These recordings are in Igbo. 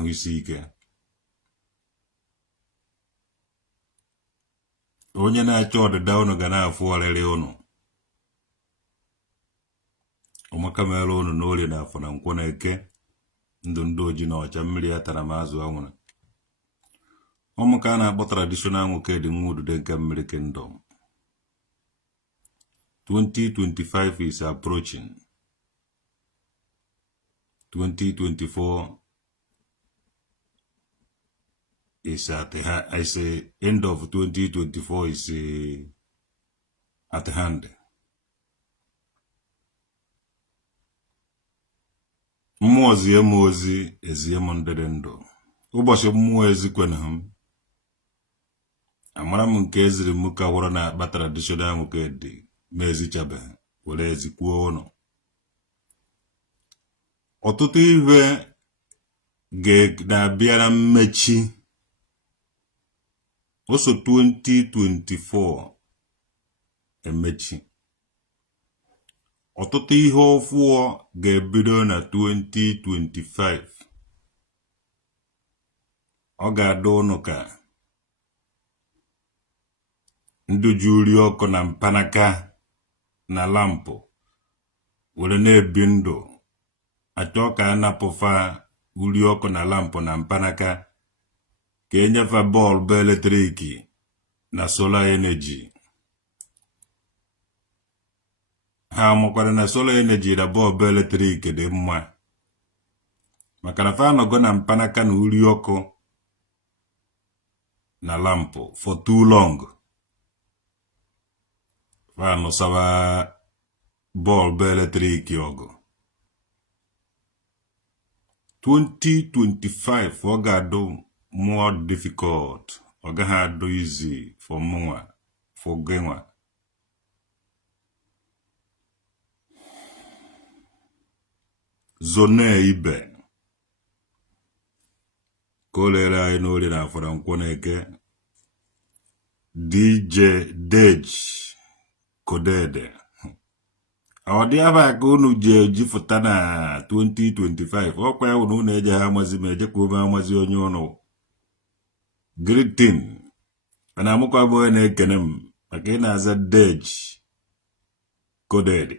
ahụ isi ike. Onye na-achọ ọdịda unu ga na-afụ ọrịrị unu. Ụmụaka mere unu n'orie na afọ na nkwọ na eke ndụ ndị oji na ọcha mmiri ya tara m azụ anwụrụ. Ụmụaka a na-akpọ traditional nwoke dị nwa udude nke mmiri kingdom. 2025 is approaching. 2024 is at the hand. I say end of 2024 is at hand. Mmụọ zie m ozi ezie m ndịrị ndụ. Ụbọchị mmụọ ezikwena m. Amara m nke eziri m ka hụrụ na akpa traditional nwoke dị ma ezichabeghị were ezikwuo ụnụ. Ọtụtụ ihe na-abịa na mmechi. Oso 2024 emechi. Ọtụtụ ihe ọfụọ ga-ebido na 2025. Ọ ga-adọ ụnụ ka ndụ ji uri ọkụ na mpanaka na lampụ were na-ebi ndụ. Achọ ka a napụfa uri ọkụ na lampụ na mpanaka ka enyefe bọlbụ eletrik na solar energy. Ha makwara na solar energy na bọlbụ eletrik dị mma maka na fa anọgo na mpanaka na uri ọkụ na lampụ for too long. Fa anụsawa bọlbụ eletrik ọgụ. 2025 ọ ga-adụ more difficult. Ọ gaghị adụ easy for mụnwa for gịnwa. Zone ibe ka o lere anyị n'orie na afọ na nkwọ na eke. DJ Dej Kodede. Ọ dị ebe a ka unu ji ejifụta na 2025. Ọkwa ya unu eje ha amazi ma ejekwa ome amazi onye ụnụ. Greeting. Ana amụkwa bụ onye na-ekene m maka ị na-aza Dej Kodede.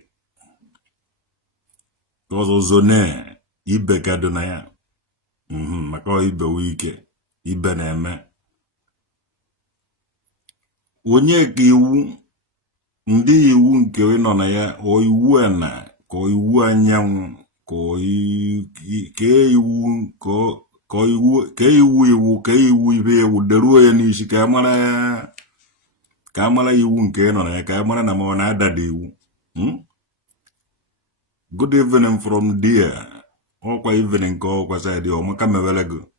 Ọzọ zone ibe ka dị na ya. Maka ibe wike ibe na-eme. Onye ka iwu ndị iwu nke nọ na ya o iwu ana ka o iwu anyanwụ ka iwu ibe ewu deruo ya n'isi ka amara iwu nke nọ na ya ka amara na ma ọ na-adada iwu. Good evening from there. Ọkwa evening ka ọkwa side ọmaka mewele go.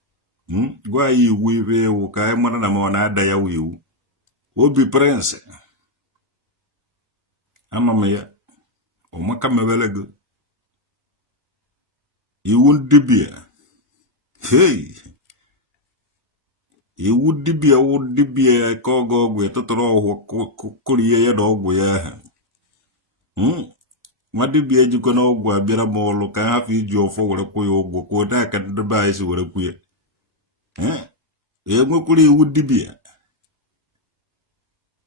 Gwa ya iwu ibe ewu ka amara na ma ọ na-ada ya iwu. Obi prince. Ama ya ọmaka mewele go. Iwu dibia. Hey. Iwu dibia wụ dibia ka ọgọ ọgwụ tụtụrụ ọgwụ kụrie ya na ọgwụ ya aha. Nwa dibia ejikwa na ọgwụ abịara m ọlụ ka hafụ iji ọfọ were kwụ ya ụgwọ ka ụda aka ndị be anyị si were kwụ ya. Enwekwara iwu dibia.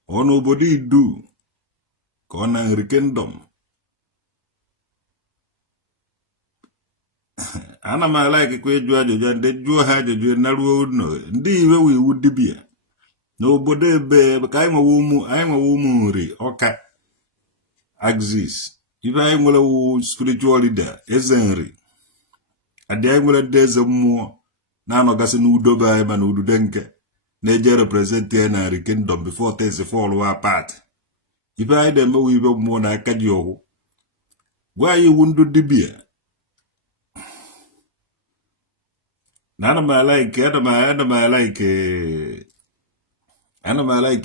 Ọ n'obodo Idu ka ọ na nri kingdom. Ana m like kwa eju ajụjụ ndị jụọ ha ajụjụ na ruo ụnọ ndị iwe wu iwu dibia n'obodo ebe ka anyị nwewe ụmụ nri ọka axis. Ibe anyị nwere wu spiritual leader eze nri. Adị anyị nwere ndị eze mmụọ na-anọgasị n'udo be anyị ma na udude nke na-eje represent ya na nri kingdom before things fall apart. Ibe anyị na-emewu ibe mmụọ na aka ji ọhụụ. Gwa anyị iwu ndụ dibia. Na ana m like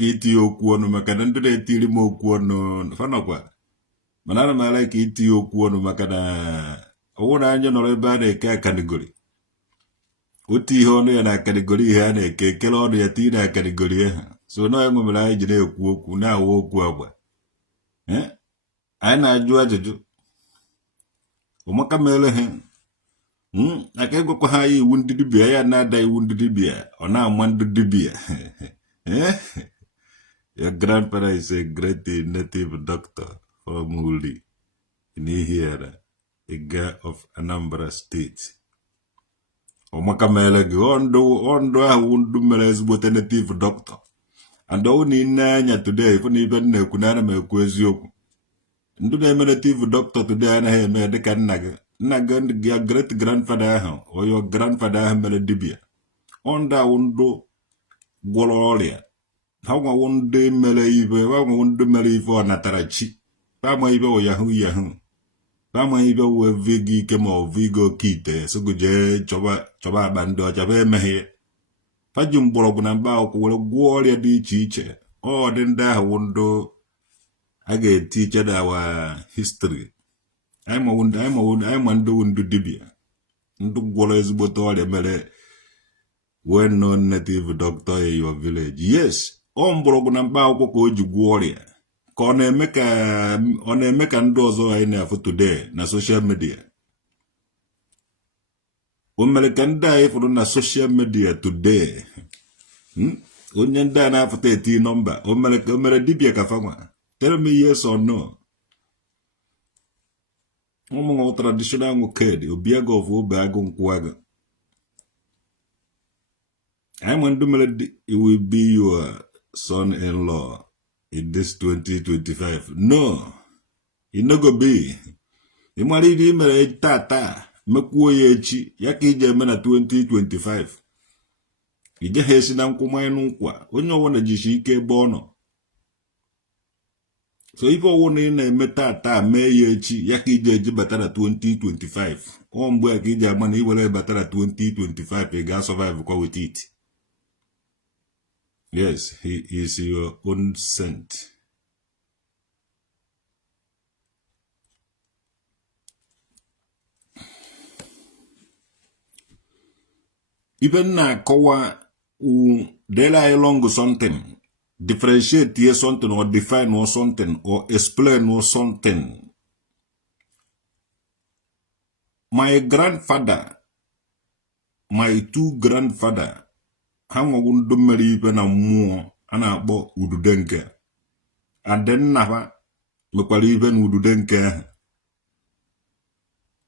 itinye okwu ọnụ maka na ndị na-etiri m okwu ọnụ fanọkwa. Mana ana m like itinye okwu ọnụ maka na ọwụ na anya nọrọ ebe a na-eke akanigori. Otu ihe ọnụ ya na akanigori ihe a na-eke ekele ọnụ ya tinye na akanigori ha. So na ya nwemere anyị ji na-ekwu okwu na-awụ okwu agwa. Anyị na-ajụ ajụjụ. Ụmụaka mere ha Aka egwekwa ha iwu ndị dibịa ya na-ada iwu ndị dibịa ọ na-ama ndị dibịa. Your grandfather is a great native doctor from Uli in Ihiara, a guy of Anambra State. Omaka mele gị ondo ahụ ndu mere ezigbote native doctor. And only nanya today, if you even know, kunana me eziokwu. Ndu na-eme native doctor today anaghị eme dịka nna gị. Nna gị your great grandfather ahụ or your grandfather ahụ mere dibịa. Onda ndu gwọrọ ọrịa. Ha nwa ndị mere ibe, ha nwa ndị mere ibe ọ natara chi. Ha ma ibe o yahoo. Ha ma ibe o vigo ike ma o vigo kite. Sogo jee chọba akpa ndị ọcha bụ emeghe. Faji mgbọrọgwụ na mba akwụkwọ were gwọọ ọrịa dị iche iche. Ọ dị ndị ahụ ndụ a ga-etiche dawa history. Anyị ma ndị dibịa. Ndụ gwọrọ ezigbote ọrịa mere well-known native doctor in your village. Yes. Ọ mgbọrọgwụ na mkpa akwụkwọ ka o ji gwọọ ọrịa ka ọ na-eme ka ndị ọzọ anyị na-afụ today na social media. O mere ka ndị anyị fụrụ na social media today. Onye ndị a na-afụta eti nọmba o mere dibịa ka fanwa. Tell me yes or no. Ụmụ traditional nwokedi obiago of obe agụ nkwụ agụ. I'm going to it will be your son-in-law in this 2025. No, it no go be. You might even tata mekuo yechi yaki jemena 2025. Ije hesi na mkuma inunkwa. Onyo wana jishike bono. So if I want to tata me yechi yaki jeji batara 2025. Ombo yaki jamani iwele batara 2025. You can survive with it. Yes, he is your own saint. Even na kowa dela along something, differentiate here something or define or something or explain or something. My grandfather, my two grandfather, ha nwawundu mere ibe na mmụọ a na-akpọ ududenke. And then nafa mekwara ibe na ududenke ahụ.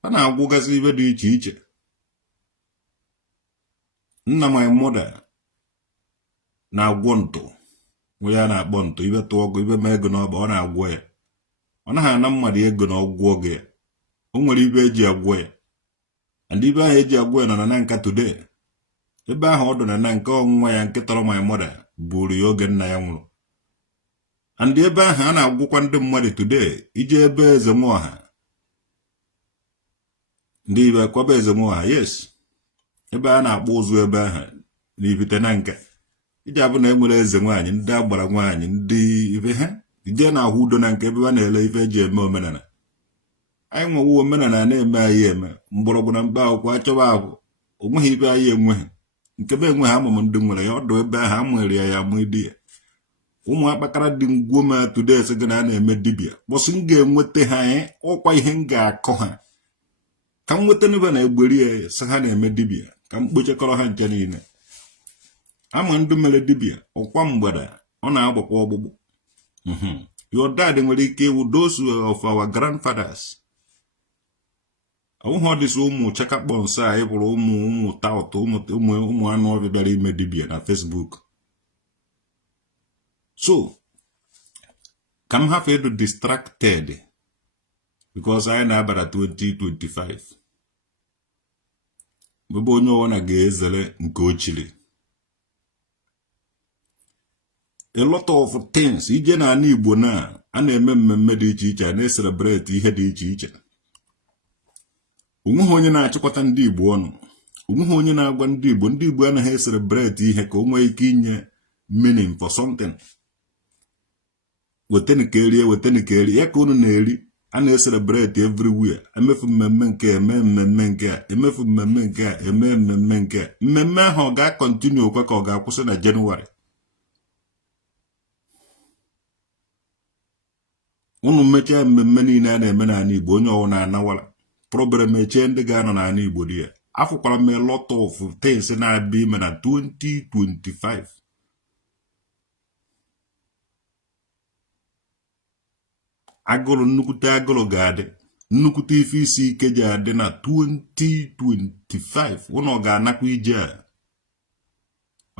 A na-agwụgasị ibe dị iche iche. Nna my mother na-agwọ ntụ. Nwe ya na-akpọ ntụ ibe tụọ ọgụ ibe ma ego n'ọba ọ na-agwọ ya. Ọ naghị ana mmadụ ego na ọgwụ oge ya. O nwere ibe eji agwọ ya. And ibe ahụ eji agwọ ya nọ na nka today. Ebe ahụ ọ dọ na nke ọnwụnwa ya nke tọrọ my mother buru ya oge nna ya nwụrụ. And ebe ahụ a na-agwụkwa ndị mmadụ today ije ebe eze nwaọha. Ndị ibe kwaba eze nwaọha, yes. Ebe a na-akpọ ụzụ ebe ahụ n'ibite na nka. Ije abụ na enwere eze nwaanyị ndị agbara nwaanyị ndị ibe ha. Ije na-ahụ udo na nke ebe a na-ele ife eji eme omenala. Anyị nwewo omenala na-eme anyị eme mgbọrọgwụ na mkpa akwụkwọ achọba ahụ. O nweghị ibe anyị enweghị. Nke be enwe ha amụmụ ndị nwere ya ọdụ ebe ahụ amụere ya amụ idi ya. Ụmụ akpakara dị ngwo ma today sị gị na a na-eme dibịa. Bọsị m ga-enweta ha ọkwa ihe m ga-akọ ha. Ka m nweta n'ebe na egberi ya sị ha na-eme dibịa. Ka m kpochekọrọ ha nche niile. Ama ndị mere dibịa ọkwa mgbada ọ na-agbakwa ọgbụgbụ. Your dad nwere ike iwu those of our grandfathers. Ọwụhụ dịsị ụmụ chakakpọ nsọ a ịbụrụ ụmụ taụtụ ụmụ anụ ọbịa bịara ime dibịa na Facebook. So, ka m hafụ ịdụ distracted because anyị na-abara 2025. Ebe onye ọwụna ga-ezere nke ochiri. A lot of things ije na ana Igbo na a na-eme mmemme dị iche iche a na-celebrate ihe dị iche iche. Onweghị onye na-achịkọta ndị Igbo ọnụ. Onweghị onye na-agwa ndị Igbo anaghị celebrate ihe ka o nwee ike inye meaning for something. Weteni ka erie ya ka unu na-eri a na-celebrate everywhere. Emefu mmemme nke eme mmemme nke a emefu mmemme nke a eme mmemme nke a. Mmemme ahụ ọ ga-continue kwa ka ọ ga-akwụsị na Jenụwarị. Unu mechaa mmemme niile a na-eme n'ala Igbo onye ọwụ na-anawara. problem eche ndị ga-anọ n'ala Igbo dị ya afụkwara m a lot of things na-abịa ime na 2025 agụrụ nnukwute agụrụ ga-adị nnukwute ife isi ike ji adị na 2025 ụnọ ga-anakwa ije a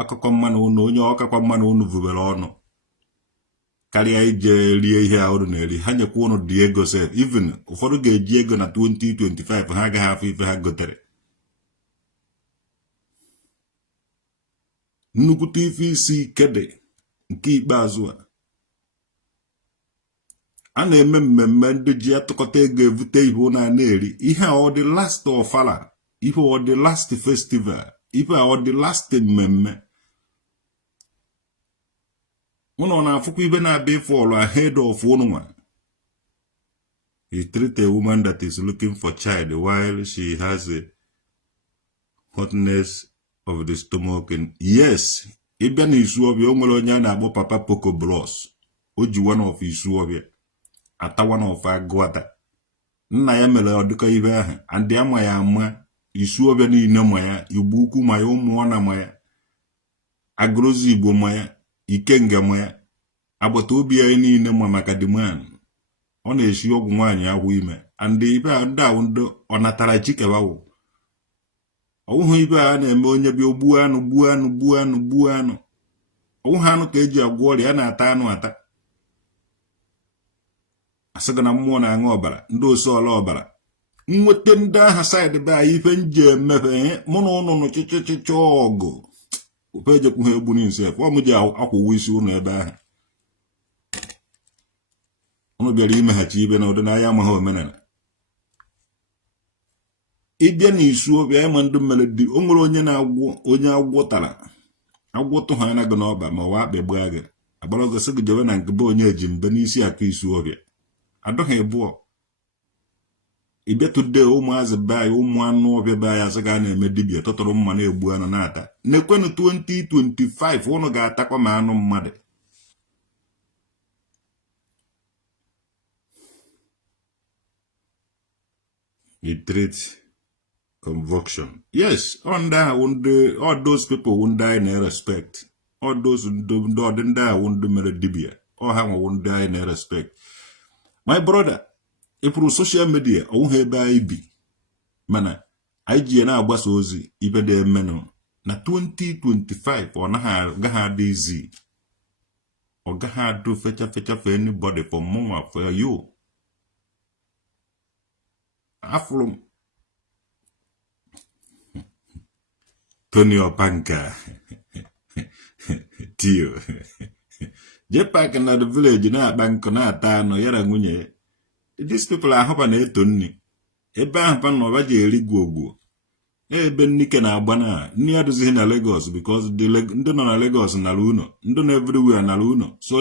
akụkọ mmanụ ụnụ onye ọkakwa mmanụ ụnụ vubere ọnụ karịa ije rie ihe a ụnụ na-eri ha nyekwa ụnụ dị ego sef even ụfọdụ ga-eji ego na 2025 ha agaghị afọ ife ha gotere nnukwute ife isi ike dị nke ikpeazụ a na-eme mmemme ndị ji atụkọta ego evute ihe ụnụ a na-eri ihe a ọ dị last ofala ihe ọ dị last festival ihe a ọ dị last mmemme ụnụ na-afụkwa ibe na-abịa ịfụ ọlụ ahead of ụnụ nwa. He treat a woman that is looking for child while she has a hotness of the stomach. Yes, ịbịa na isu ọbịa o nwere onye a na-akpọ papa Poco Bros. O ji one of isu ọbịa ata one of agụata nna ya mere ọdịkọ ibe ahụ andị ama ya ama isu ọbịa niile ma ya Igbo ukwu ma ya ụmụọna ma ya agụrụzi Igbo ma ya Ikenga ma ya agbata obi ya niile ma maka demand ọ na-esi ọgwụ nwaanyị ahụ ime andị ibe a ndị ahụ ndị ọ natara chikewawo ọwụhụ ibe a na-eme onye bịa ogbuo anụ ọwụhụ anụ ka eji agwọ ọrịa a na-ata anụ ata asịga na mmụọ na-aṅụ ọbara ndị oseọla ọbara nweta ndị aha saịdị be anyị ife nje emefe mụ na ụnụ nụchịchịchịcha ọgụ ofe ejekwu ha egbu n'ise fọm ji akwụwa isi ụnụ ebe ahụ ụnụ bịara imeghachi ibe na ọdịnaya amaghị omenala ịbịa na isu obi anyị ma ndị mmere dị o nwere onye na-agwọ onye agwọtara agwọtụ ha anaghị n'ọba ma ọ akpegbu agha agbaragosi gị jebe na nke be onye eji mbe n'isi aka isu ọbịa adọghị bụọ ịbịatụde ụmụazị be anyị ụmụ anụ ọbịa be anyị asị ga na-eme dibịa tọtụrụ mma na-egbu anụ na-ata na-ekwenụ 2025 ụnụ ga-atakwa ma anụ mmadụ he treat convocation yes all those people ndị anyị na-respect all those ndị ahụ ndị mere dibịa ọ ha nwewo ndị anyị na-respect my brother ịpụrụ social media ọwụghị ebe anyị bi mana anyị ji ya na-agbasa ozi ibe dị emenụ na 2025 ọ gaghị adị izi ọ gaghị adụ fecha for anybody for mụnwa for you afụrụ m Tony Opanka tio jepak na the village na-akpa nkụ na-ata anụ ya na nwunye these people ahụpa na-eto nni ebe ahụpa na ọba ji eri gwogwo ebe nnike na-agba na nni adụzighị na Lagos because ndị nọ na Lagos nara ụnọ ndị nọ everywhere nara ụnọ so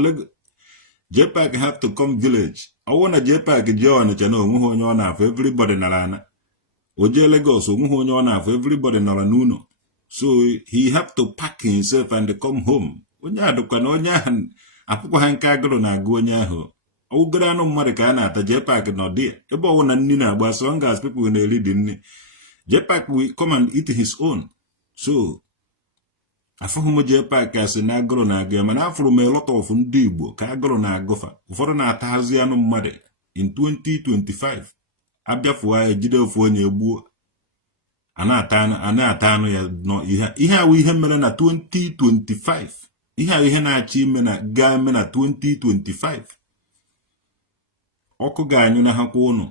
jepak have to come village ọwụ na jepak jee Ọnịcha na onweghị onye ọ na-afụ everybody nara ana o jee Lagos onweghị onye ọ na-afụ everybody nọrọ n'ụlọ so he have to pack himself and come home onye adụkwa na onye ahụ apụkwa ha nke agụrụ na-agụ onye ahụ ọwụgoro anụ mmadụ ka a na-ata jepak na ọdị ebe ọwụ na nni na-agba as long as people na-eri dị nni jepak will come and eat his own so afụghị m jepak asị na agụrụ na-agụ ya mana afụrụ m a lot of ndị Igbo ka agụrụ na-agụfa ụfọdụ na-atahazi anụ mmadụ in 2025 abịafuo ya jide ofu onye gbuo a na-ata anụ ya nọ ihe awụ ihe mere na 2025 ihe awụ ihe na-achọ ime na ga-eme na 2025 ọkụ ga-anyụ na ha kwa ụnụ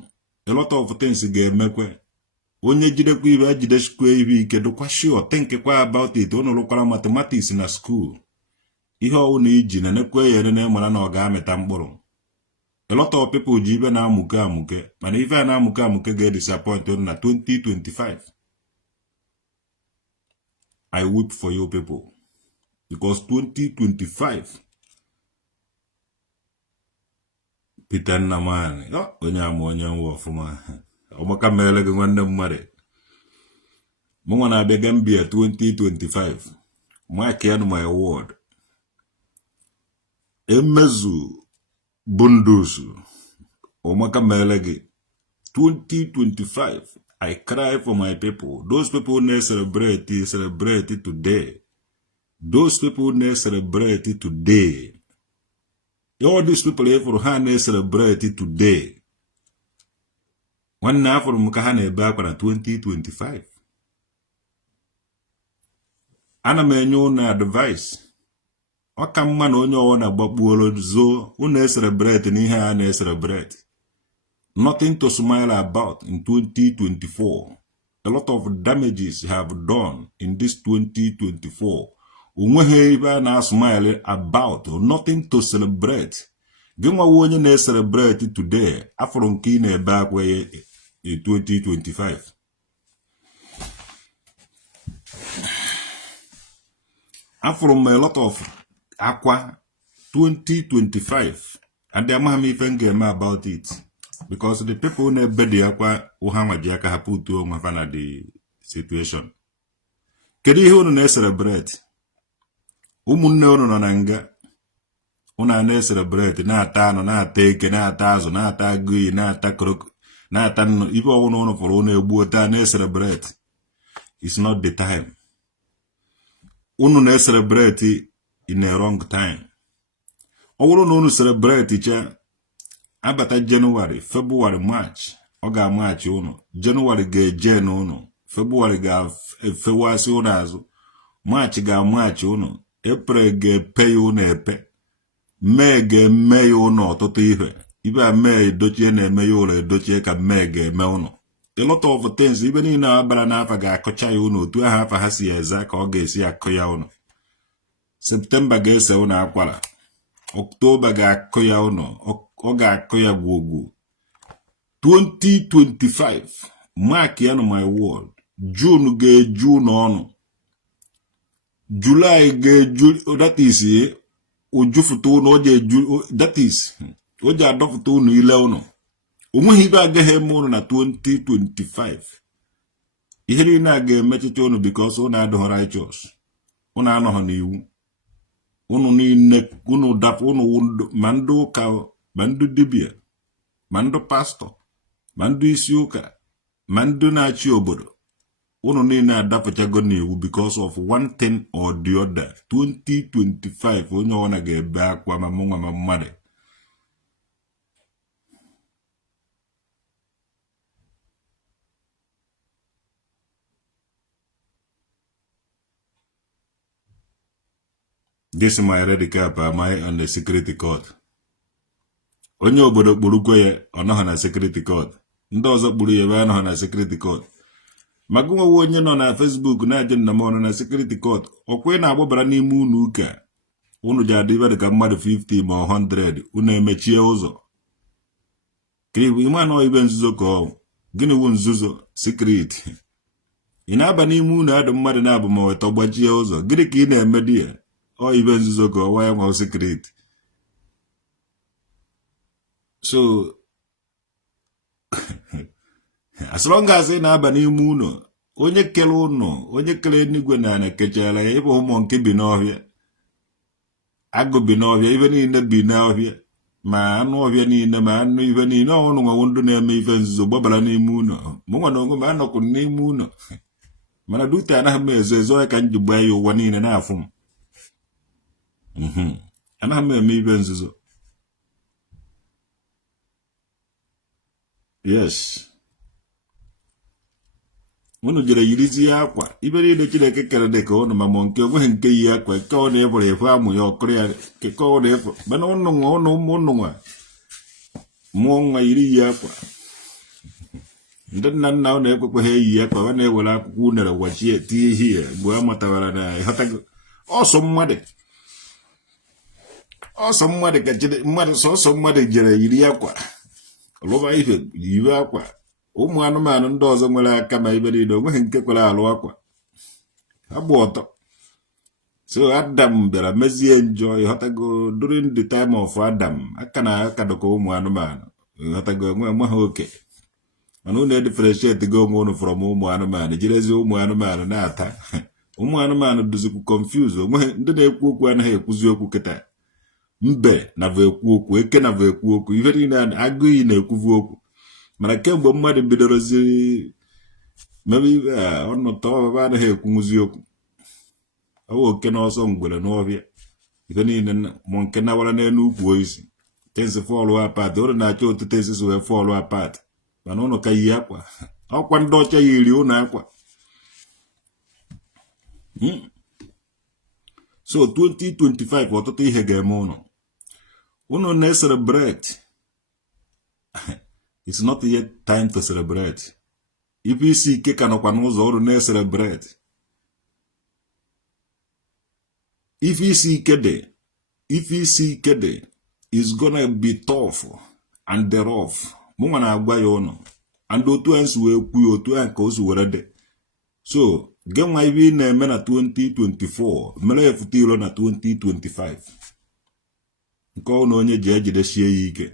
a lot of things ga-emekwe onye jidekwa ibe ejidechikwa ibe ike dụkwa sure thinkekwa about it ụnụ rụkwara mathematics na school ihe ọwụ na iji na nekwe ya na mara na ọ ga-amịta mkpụrụ a lot of people ji ibe na-amụke mana ife a na-amụke ga-edisappoint na 2025 I weep for you people because 2025 Peter Nnamani onye ama onye nwe ọfụma ọmaka mere gị nwanne mmadụ mụnwa na-abịa Gambia 2025 mark ya my word emezu bundusu ọmaka mere gị 2025, I cry for my people. Those people they celebrate today. Those people they celebrate today. All these people here for they celebrate today. One now for Mukahane back on 2025. Ana menyo na advice. Waka mman onye ona gbagbuolo zo una celebrate ni ha na celebrate. Nothing to smile about in 2024. A lot of damages have done in this 2024. Unwehe iba na smile about, nothing to celebrate. Gimwa wonye na celebrate today, afro nki na back way in 2025. From a lot of aqua 2025, and the Mahami game about it because the people in the aqua Uhama Jaka have put to Mafana the situation. Kedi who no celebrate Umuno no nanga una ne celebrate na tano na take na tazo na tagui na takrok na tan if no for one buota ne celebrate. It's not the time. Unu na celebrate in a wrong time. Owuru no unu celebrate cha abata January, February, March. Oga March unu. January ga Jan unu. February ga February unu azu. March ga March unu. April ga pay unu epe. May ga May unu ototo ihe. Ibe May dochie na eme yole dochie ka May ga eme unu. A lot of things, even in our banana ga kocha unu, 2.5 hasi eza ka oga esi akoya unu. September ga ese unu akwala. October ga akoya unu, oga akoya gwogwo. 2025, mark yanu my word. June ga June onu. July ga July, that is ujufutu unu oje that is oje adofutu unu ile unu. Umuhi ba agaghị eme unu na 2025. Ihe na aga emechicha unu because unu adịghị righteous. Unu anọghị n'iwu. Unu niile unu dapụ unu ma ndị ụka, ma ndị dibịa, ma ndị pastọ, ma ndị isi ụka, ma ndị na-achị obodo. Unu niile adapụchago n'iwu because of one thing or the other. 2025 onye ọna ga-ebe akwa ma mụnwa ma mmadụ. This is my red cap, am I on the security court? Onye obodo kpurukwe ya, ọnọghọ na security court. Ndị ọzọ kpuru ya ebe anọghọ na security court. Magunwa onye nọ na Facebook na-aje nna m ọnọ na security court. Okwe na-agbabara n'ime unu ụka. Unu ji adị ibe ka mmadụ 50 ma 100. Unu emechie ụzọ. Ka ime anọ ibe nzuzo ka ọ. Gịnị wu nzuzo? Secret. Ị na-aba n'ime unu adị mmadụ na-abụ ma weta gbachie ụzọ. Gịnị ka ị na-eme di ya? Or even Zuzogo, why am I secret? So, as long as in Abani Muno, onye kele uno, onye kele nigwe na kechala, ebe umonke binovia. Ago binovia, even in the binovia. Ma anu ovia ni na ma anu even in no one won't name even Zobabala ni Muno. Mumano mano kun ni Muno. Manaduta na me zezo can you buy you one in an afum. And I'm a me benzo. Yes. Unu jere yirizi akwa. Iberi ile chile kekere deka onu mamonke. Mwe nke yi akwa. Ika onu efo efo amu ya okrea. Keka onu efo. Bana onu nwa onu nwa. Mwonga yiri yi akwa. Ndana na onu efo kwa hei yi akwa. Wana ewola kukunera wachie tiye hiye. Gwa matawala na hatago. Oso mwade. Oso mwade kachide. Mwade so mwade jere yiri akwa. Loba ife yiwe akwa. Ụmụ anụmanụ ndị ọzọ nwere aka ma ibe niile onweghị nke kwere alụ akwa agba ọtọ. So Adam bịara mezie enjoy ghọtago during the time of Adam aka na aka dọka ụmụ anụmanụ ghọtago enwe ha oke mana unu differentiate go onwe unu from ụmụ anụmanụ jirezi ụmụ anụmanụ na-ata ụmụ anụmanụ duzikwu confuse onweghị ndị na-ekwu okwu anaghị ekwuzi okwu kịta. Mbe na ekwu okwu eke na ekwu okwu ife niile agụghị na-ekwuvu okwu. mana kemgbe mmadụ bidorozi mebe ibe a ọnụtọ ọbaba anaghị ekwunwuzi okwu ọwụ oke n'ọsọ ngwere n'ọbịa ife niile mụ nke nawara n'elu ukwu isi tensi fọlụ apat ụlọ na-achọ otute esisi wee fọlụ apat mana ụnụ ka yi akwa ọkwa ndị ọcha ya iri ụnụ akwa. So 2025 ọtụtụ ihe ga-eme ụnụ na-celebrate. It's not yet time to celebrate. Ife isi ike ka nọkwa n'ụzọ ụnụ na-celebrate. Ife isi ike dị is gonna be tough and rough. Mụnwa na-agwa ya ụnụ and otu a nsi wee kwuo otu a ka o si were dị. So genwa ibe ị na-eme na 2024 mere efute ilo na 2025 nke ọ na onye ji ejidesie ya ike.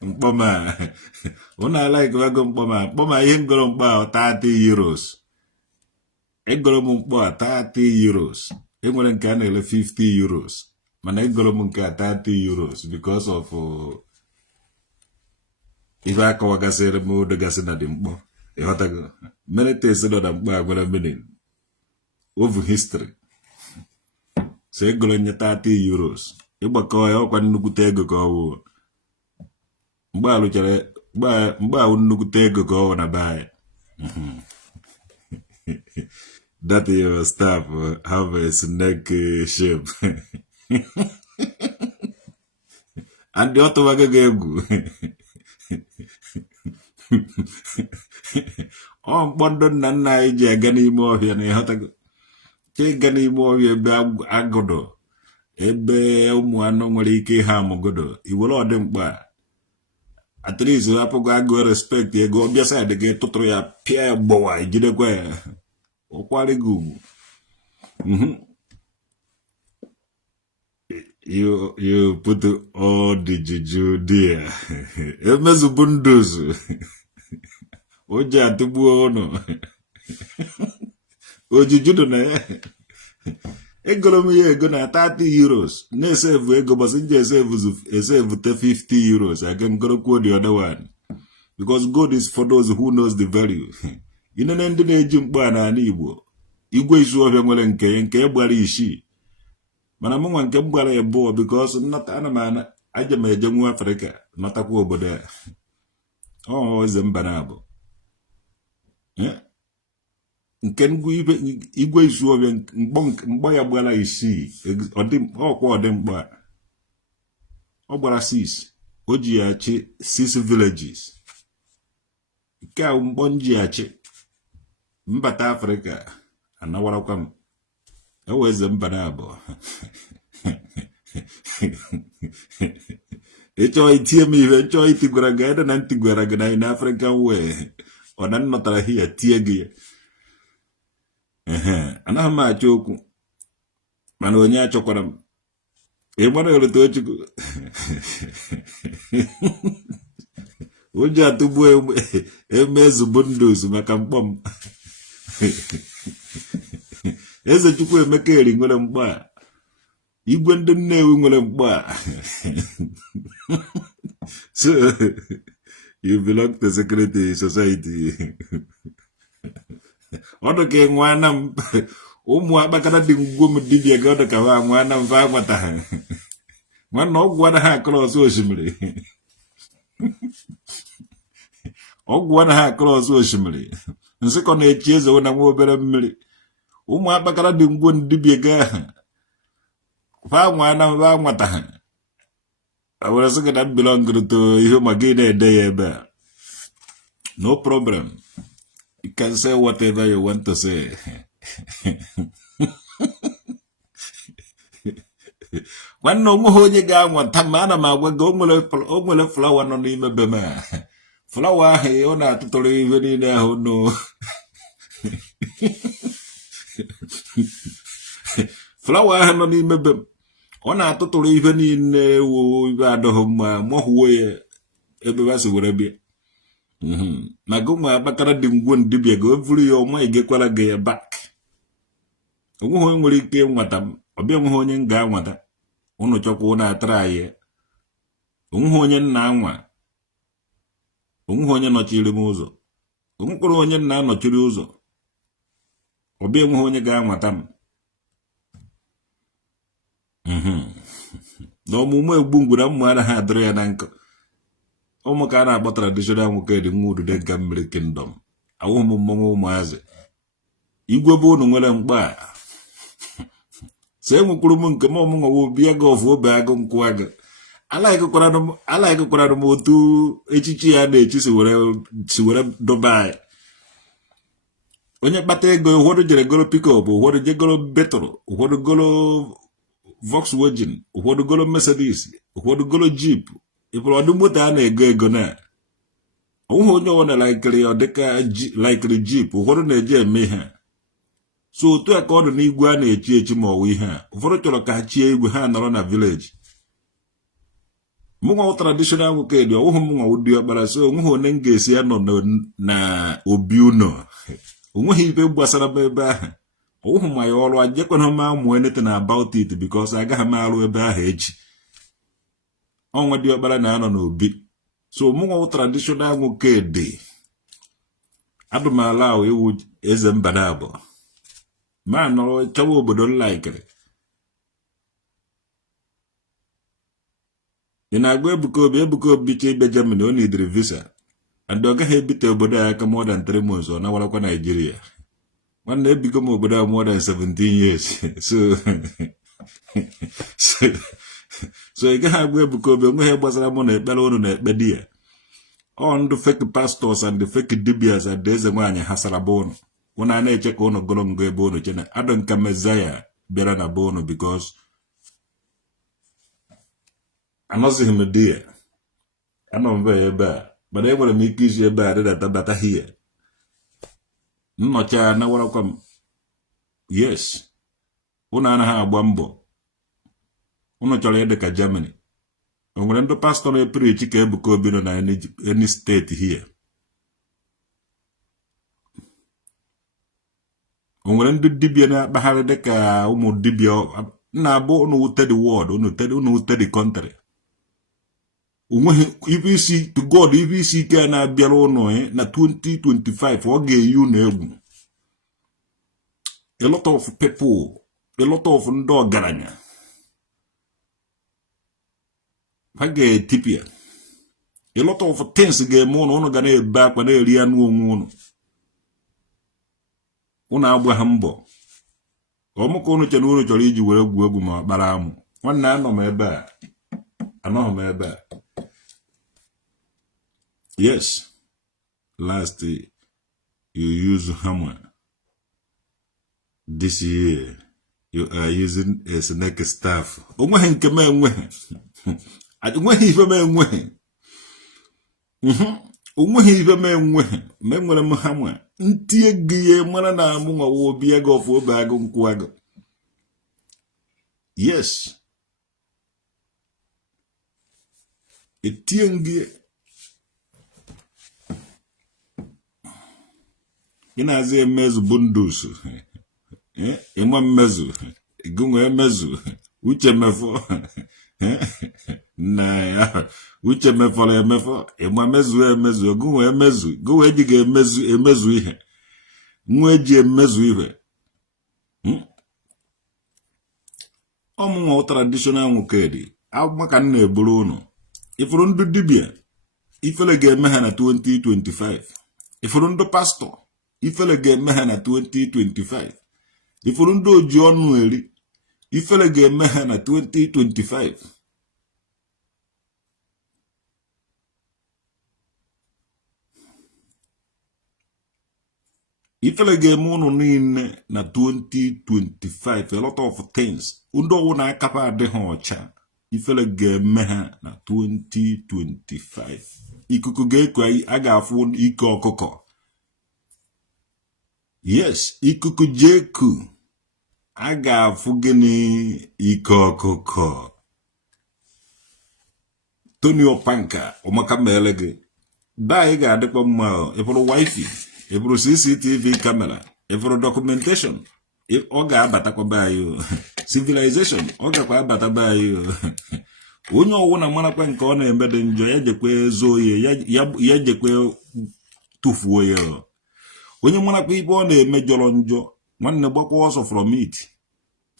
Mkpọma ụnụ alaik wago mkpọma ihe ngoro mkpọ a 30 euros egoro m mkpọ a 30 euros enwere nke a na-ele 50 euros mana egoro m nke a 30 euros because of ife akọwagasịrị m odegasị na dị mkpọ ịghọtago mere tesi nọ na mkpọ a gwara meaning of history. So egoro nye 30 euros ịgbakọ ya ọkwa nnukwute ego ka ọ wụ mgbe ahụ nnukwute ego ka ọ wụ na baa. That your staff have a snake shape and the ọtụwago ga egwu ọ mkpọ ndụ nna nna anyị ji aga n'ime ọhịa na ịghọtago ka ịga n'ime ọhịa ebe agụdọ ebe ụmụ anụ nwere ike ha amụgodo iwere ọdịmkpa at least hapụgo agụ respect ego ọbịa saịdị gị tụtụrụ ya pịa ya gbọwa ijidekwa ya ọkwari gị ugwu. You put all the juju there. Emezubu ndozu o ji atụgbuo ụnụ ojuju dị na ya. Egoro m ya ego na 30 euros na-esevu ego bọsị nje esevute 50 euros aga ngorokwuo the other one because gold is for those who knows the value. Inene ndị na-eji mkpọ a n'ala Igbo igwe isu ọbịa nwere nke gbara isii mana mụnwa nke m gbara abụọ because nnata ana m aja m eje nwa Afrịka natakwa obodo ya ọ eze mba na abụ nke igwe isu ọbịa mgbọ ya gbara isii ọkwa ọdịmkpa ọ gbara 6 o ji ya chi 6 villages nke a mkpọ nji ya chi mbata Afrịka anawarakwa m eweze mba na abụọ ịchọ itie m ihe nchọ itigwara gị ede na ntigwara gị na ị na African way ọ na nnọtara ya tie gị ya anaghị m achọ okwu mana onye achọkwara m ịgbara olute Ochukwu o ji atụgbuo eme ezugbo ndozu maka mkpọ m Eze Chukwu Emeka eri nwere mkpọ a igwe ndị Nnewi nwere mkpọ a so you belong to security society. Ọdụ ka nwana m ụmụ akpakara dị ngwo m dibịa ga ọdụ ka ha nwana m fa nwata ha nwanna ọgwụ anaghị akọrọ ọzọ osimiri ọgwụ anaghị akọrọ ọzọ osimiri nsịkọ na-echi eze na nwa obere mmiri ụmụ akpakara dị ngwo dibịa ga fa nwana m fa nwata ha were sị gị na belong to ihe ma gị na-ede ya ebe a no problem. You can say whatever you want to say. Nwanne onweghị onye ga-anwata ma ana m agwa gị o nwere flawa nọ n'ime be m a flawa ahụ ọ na-atụtụrụ ihe niile ahụ no Flower ha no n'ime be m. Ọ na-atụtụrụ ife niile wo ibe adọghị mma mahụwo ya ebe ba si were bịa. Na gụnwa akpakara dị ngwo ndibịa ga o vuru ya ọma igekwara gị ya bak. Onweghị onye nwere ike ịnwata m, ọbịa nweghị onye m ga-anwata. Unu chọkwa na-atara ya. Onweghị onye nna anwa. Onweghị onye nọchiri m ụzọ. Onwekwara onye nna anọchiri ụzọ. Ọbịa nweghị onye ga-anwata m. Na ọmụmụ egbu ngwura mmụ anaghị adịrị ya na nkọ. Ụmụ ka a na-akpọ traditional nwoke dị nwa udude nka mmiri kingdom. Awụghị m mmọnwụ ụmụazị. Igwe bụ unu nwere mkpa. So enwekwuru m nke m ọmụnwa bịa gị ọfụ obe agụ nkwụ agụ. Alaghịkwara m otu echichi ya na-echi si were Dubai. Onye kpata ego ụfọdụ jere goro pick-up, ụfọdụ je goro betụrụ, ụfọdụ goro Volkswagen, ụfọdụ goro Mercedes, ụfọdụ goro Jeep. Ịpụrụ ọdụ moto a na-ego ego na onweghị onye ọbụla laikiri ọ dịka laikiri Jeep, ụfọdụ na-eji eme ihe. So otu a ka ọ dị n'igwe a na-echi echi ma ọwụ ihe a. Ụfọdụ chọrọ ka ha chie igwe ha nọrọ na village. Mụnwa traditional nwoke dị ọwụghị mụnwa ụdị ọkpara, so onweghị onye m ga-esi ya nọ na obi ụnọ. Onweghị ibe gbasara m ebe ahụ. Ọwụghị ma ya ọrụ ajekwana m amụ anything about it because agaghị m arụ ebe ahụ echi. Ọnwa dị ọkpara na-anọ n'obi. So mụnwa traditional nwoke dị. Adụmala ahụ iwu eze mba na-abụ. Ma nọrọ chọwa obodo nlaikiri. Ị na-agụ Ebuka Obi biche ibe Germany, ọ nidiri visa. And ọ gaghị ebite obodo a aka more than 3 months ọ nawarakwa Nigeria. Nwanne ebigo m obodo a more than 17 years. So ị gaghị agụ Ebuka Obi onweghị gbasara mụ na ekpere unu na ekpe di ya. Ọ ndụ fake pastors and the fake dibias and eze nwaanyị hasara be unu. Unu a na-eche ka unu gụrụ ngo ebe unu chena. Adọ nka Mezaya bịara na be unu because anọzighị m di ya. Anọ mbe ebe a. Mana enwere m ike isi ebe a dịdata bata hie. Nnọcha na warakwa m. Yes. Unu anaghị agba mbọ. Unu chọrọ ịdị ka Germany. O nwere ndị pastọ na-epreach ka Ebuka Obi nọ na any state here. O nwere ndị dibịa na-akpagharị dịka ụmụ dibịa na-abụ unu wute the world, unu wute the country. Onweghị ibe isi to God, ibe isi ike a na-abịara ụnụ na 2025 ọ ga-eyi unu egwu. A lot of people, a lot of ndị ọgaranya ha ga-etipịa. A lot of things ga-eme ụnụ ga na-ebe akwa na-eri anụ onwe ụnụ. Ụnụ agba ha mbọ. Ọmụka ụnụ chere ụnụ chọrọ iji were egwu egwu ma kpara amụ. Nwanne anọ m ebe a. Anọghị m ebe a. Yes. Last you use hammer. This year you are using a snake staff. Onweghị nke m enweghị. Onweghị ife m enweghị. Onweghị ife m enweghị. Ma enwere m hammer. Ntie gị ya mara na amụ nwa obi ego ọfụ obe agụ nkwụ agụ. Yes. Etie gị ị na-azị emezu bundus. Ịma mmezu. Gụnwe emezu. Uche mefọ. Na ya. Uche mefọrọ emefọ. Ịma mezu emezu. Gụnwe emezu. Gụnwe eji ga-emezu ihe. Nwa eji emezu ihe. Ọmụnwa traditional nwoke dị. Maka m na-eburu unu. Ifuru ndị dibịa. Ifele ga-eme ha na 2025. Ifuru ndị pastọ. Ifele ga-eme ha na 2025. Ifuru ndị oji ọnụ eri. Ifele ga-eme ha na 2025. Ifele ga-eme unu niile na 2025. A lot of things. Ndị ọwụ na-akapa adịghị ọcha. Ifele ga-eme ha na 2025. Ikuku ga-eku a ga-afụ ike ọkụkọ. Yes, ikuku jeku. a ga-afụ gịnị ike ọkụkọ Tony Opanka ụmaka mele gị daa ị ga-adịkwa mma ịbụrụ wifi ịbụrụ CCTV kamera ịbụrụ documentation ọ ga-abatakwa be anyị civilization ọ gakwa abata be anyị onye ọwụna marakwa nke ọ na-eme dị njọ ya jekwe zoo ya jekwe tụfuo ya onye marakwa ibe ọ na-eme jọrọ njọ nwanne gbakwa ọsọ from it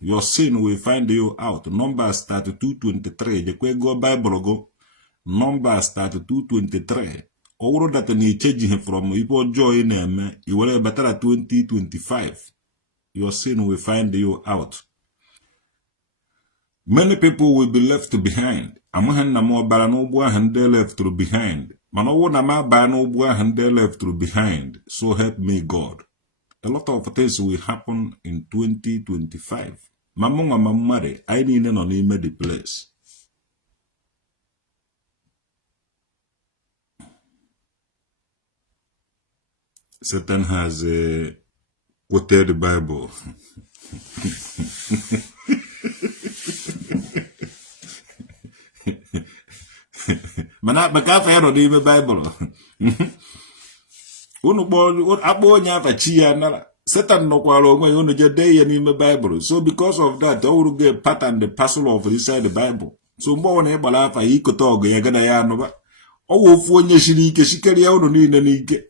your sin will find you out. Numbers 32:23 jekwe go Bible go Numbers 32:23 ọ bụrụ data na ichejighị from ibe ọjọọ ị na-eme i were batara 2025 your sin will find you out. Many people will be left behind. Amaghị na m ọbara n'ụgbọ ahụ ndị left behind mana ọwụ na m abaa n'ụgbọ ahụ ndị left behind so help me God. A lot of things will happen in 2025 ma mụnwa ma mmadụ anyị niile nọ n'ime the place. Satan has quoted the Bible. Mana maka afọ ya nọ n'ime Bible. Unu akpọ onye afa chi ya nara. Satan nọkwara onwe ya unu je dee ya n'ime Bible. So because of that, ọ wụrụ gị part and the parcel of inside the Bible. So mgbe ọ na-ịgbara afa ya ikote ọgụ ya gana ya anụba. Ọ wụ ofu onye shiri ike shikeria unu niile n'ike.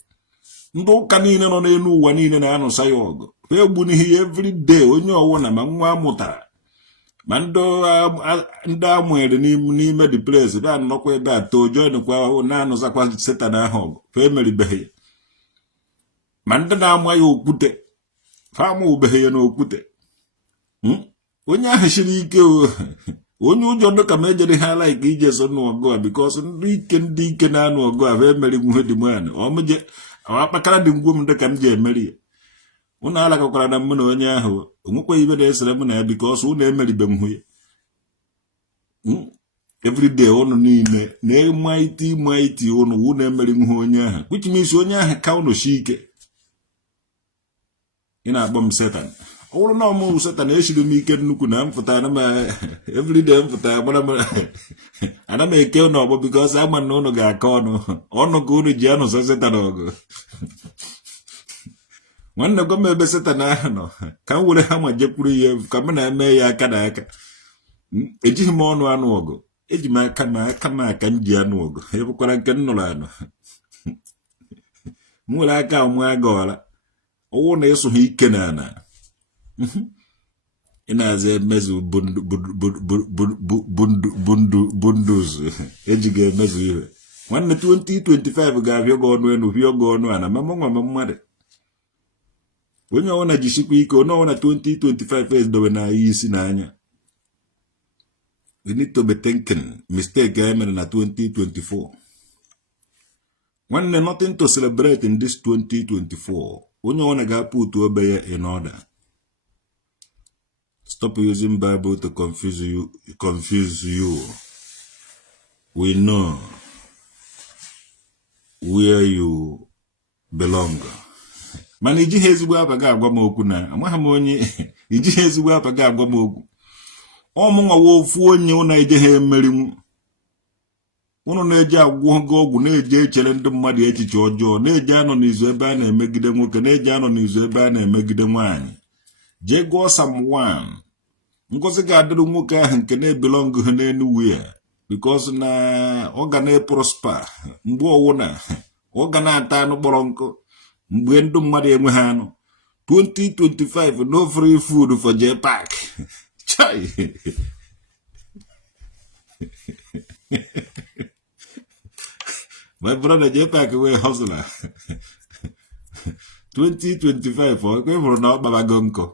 Ndị ụka niile nọ n'elu ụwa niile na-anụsa ya ọgụ egbu n'ihi every day onye ọwụna ma nwa amụtara ma ndị amụere n'ime the place bịa nọkwa ebe a too joinkwa na-anụsakwa Satan ahụ ọgụ fa emeribeghị ya ma ndị na-ama ya okwute fa amụbeghị ya n'okwute onye ahụ siri ike onye ụjọ ndị ka ma ejere ha like ije so n'ọgụ a because ndị ike na-anụ ọgụ a fa emeri nwe dị mmadụ ọmụje akpakara dị ngwo m dị ka m ji emeri ya ụnụ alagakwara na mụ na onye ahụ onwekwa ibe na-esere mụ na ya because ụnụ emeribe m hụ ya everyday ụnụ niile na-emaiti ụnụ emeri m hụ onye ahụ which means onye ahụ ka ụnụ shi ike ị na-akpọ m Satan ọ bụrụ na ọmụ Satan eshiri m ike nnukwu na mfụta everyday mfụta ana m eke ụnụ ọgbọ because ama na ụnụ ga-aka ọnụ ka ụnụ ji anụsa Satan ọgụ nwanne gwa m ebe Satan ahụ nọ ka m were ha ma jekwuru ya ka m na-eme ya aka na aka ejighị m ọnụ anụ ọgụ eji m aka m ji anụ ọgụ ebukwara nke m nụrụ anụ m nwere aka amụ aga ọra ọwụ na ịsụ ha ike na ana ị na-aza emezu bunduz ejighị emezu ihe nwanne 2025 ga-abịa gị ọnụ enu hịọ gị ọnụ ana ma mụnwa ma mmadụ onye ọwụna jisikwa ike onye ọwụna 2025 ezidobe na ya isi n'anya we need to be thinking mistake e mere na 2024 nwanne nothing to celebrate in this 2024 onye ọwụna ga-apụ otu obe ya in order. Stop using Bible to confuse you. We know where you belong. Mana ijighị ezigbo afa ga-agwa m okwu na amaghị m onye ijighị ezigbo afa ga-agwa m okwu ọmụnwa ofu onye ụna ejeghị emerinwu ụnụ na-eje agwụ gị ọgwụ na-eje echere ndị mmadụ echiche ọjọọ na-eje anọ n'izu ebe a na-emegide nwoke na-eje anọ n'izu ebe a na-emegide nwaanyị jee gụọ Psalm 1 ngozi ga-adịrị nwoke ahụ nke na-ebelong ha n'enuwe ya because na ọ ga na-prosper mgbe ọwụna ọ ga na-ata anụ kpọrọ nkụ mgbe ndị mmadụ enweghị anụ 2025 no free food for J Park chai my brother J Park wee hustler 2025 ọ kwe hụrụ na ọ kpabago nkụ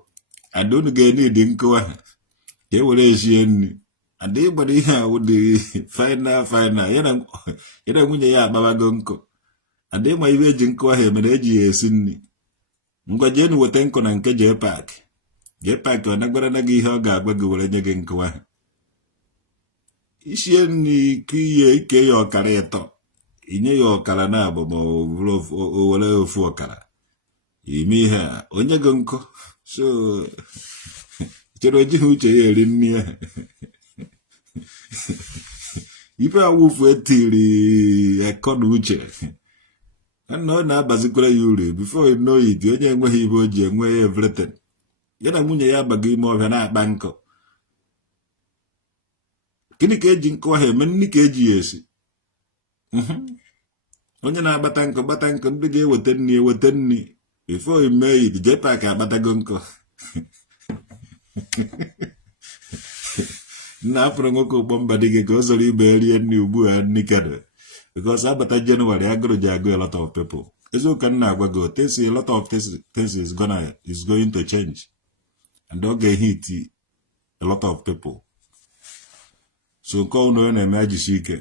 adonu ga-eni dị nkụ ahụ ka e were eshie nri adị gbara ihe a wụ dị final ya na nwunye ya akpabago nkụ adị ma ibe eji nkụ ahụ emere eji ya esi nri ngwa jee nu weta nkụ na nke J Park ọ nagbara na gị ihe ọ ga-agwa gị were nye gị nkụ ahụ ishie nri ike ya ọkara ịtọ inye ya ọkara na abụ ma o were ofu ọkara ime ihe a onye gị nkụ so chere ji uche ya eri nri ya ife awụfu etiri akọ na uche na ọ na-abazikwara ya uru before you know it onye enweghị ibe o ji enwe everything ya na nwunye ya abago ime ọbịa na-akpa nkọ gịnị ka eji nkọ ha eme nri ka eji ya esi onye na-agbata nkọ gbata nkọ ndị ga-eweta nri before you mee it jee pak agbatago nkọ nna apụrụ nwoke ụgbọ mba dị gị ka o soro ibe rie nri ugbu a nri kado because abata January agụrụ ji agụ a lot of people eziokwu ka nna agwa gị a lot of things is going to change and ọ ga-ehit a lot of people so nke ọnụ na-eme ajisi ike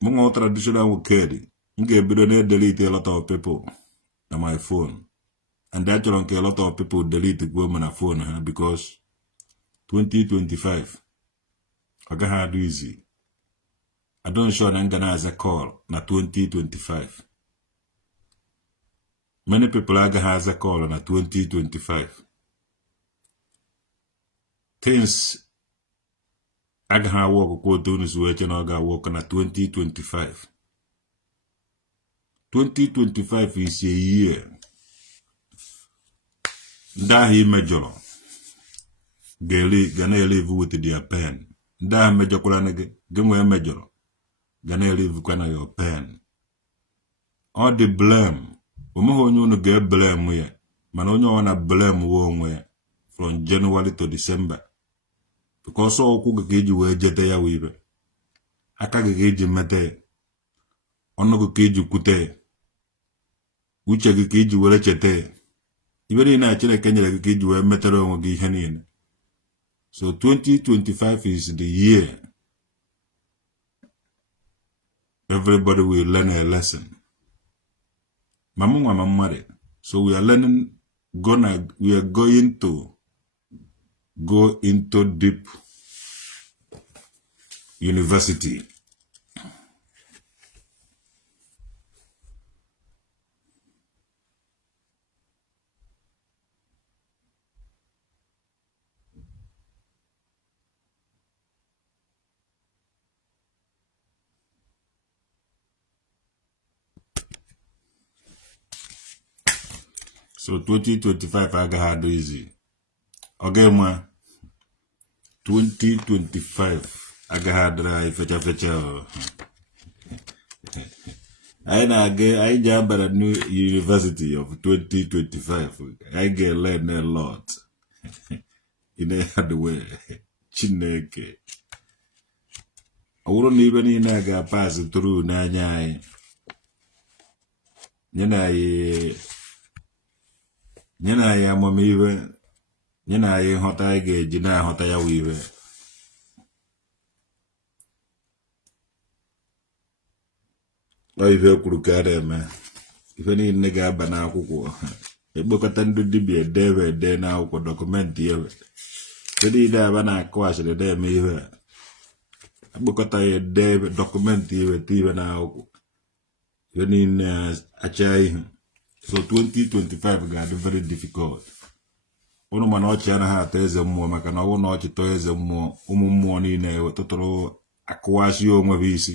mụ nwa traditional nwoke m ga-ebido na-edelete a lot of people na my phone and achọrọ nke a lot of people delete gwuo m na phone ha because 2025 ọ gaghị adụ easy I don't sure na nga na-aza call na 2025 many people agaghị aza call na 2025 things agaghị awụ ọkụkọ otu unu si wee che na ọ ga-awụ ọkụ na 2025 2025 is a year ndị ahụ imejọrọ ga na-elive with their pain ndị ahụ mejọkwara na gị nwee mejọrọ ga na-elivekwa na your pain all the blame omeghị onye unu ga-eblame ya mana onye ọ na-blame onwe ya from January to December because ọkwụ gị ka iji wee jete ya wibe aka gị ka iji mete ya ọnụ gị ka iji kwute ya uche gị ka iji were cheta ya ibe niile na Chineke nyere gị ka iji wee metere onwe gị ihe niile so 2025 is the year everybody will learn a lesson Mamu mmadụ so we are going to go into deep university. So 2025 agaghị adị easy. Okay, ma 2025 agaghị adịrị anyị fecha. Anyị ji abara New University of 2025. I get learn a lot. In a hard way. Chineke. I wouldn't even in a pass through n'anya anyị. Nyena ya amamihe nyena ya nghọta anyị ga-eji na-aghọta ya wiwe ọ ife kwuru ka eme ife niile ga-aba n'akwụkwọ ekpokọta ndị dibịa ede n'akwụkwọ dọkụmentị ewe ife niile aba na-akụ asịrị na-eme ihe a ekpokọta ya ede dọkụmentị iweta iwe n'akwụkwọ ife niile acha ihe so 2025 ga-adị very difficult. Ụnụ mana ọchị anaghị atọ eze mmụọ maka na ọwụ na ọchị tọọ eze mmụọ ụmụ mmụọ niile wetụtụrụ akụwashi onwe ha isi.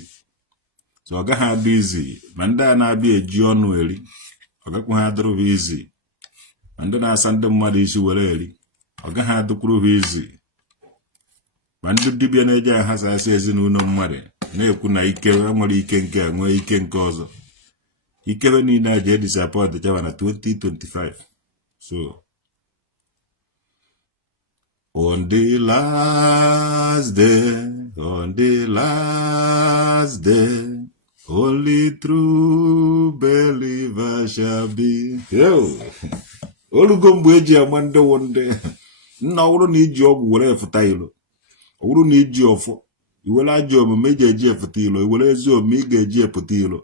So ọ gaghị adị izi ma ndị a na-abịa eji ọnụ eri ọ gakwa ha adịrụ ha izi ma ndị na-asa ndị mmadụ isi were eri ọ gaghị adịkwuru ha izi ma ndị dibịa na-eji ahasasị ezinụlọ mmadụ na-ekwu na ike nwere ike nke a nwee ike nke ọzọ. Ikebe niile a je disappoint chawa na 2025. So on the last day, only true believers shall be. Yo, olugo mgbe eji ama ndị wonde nna ọwụrụ na iji ọgwụ were efuta ilo ọwụrụ na iji ọfọ iwere ajọ omume ị ga-eji efuta ilo iwere ezi omume ị ga-eji efuta ilo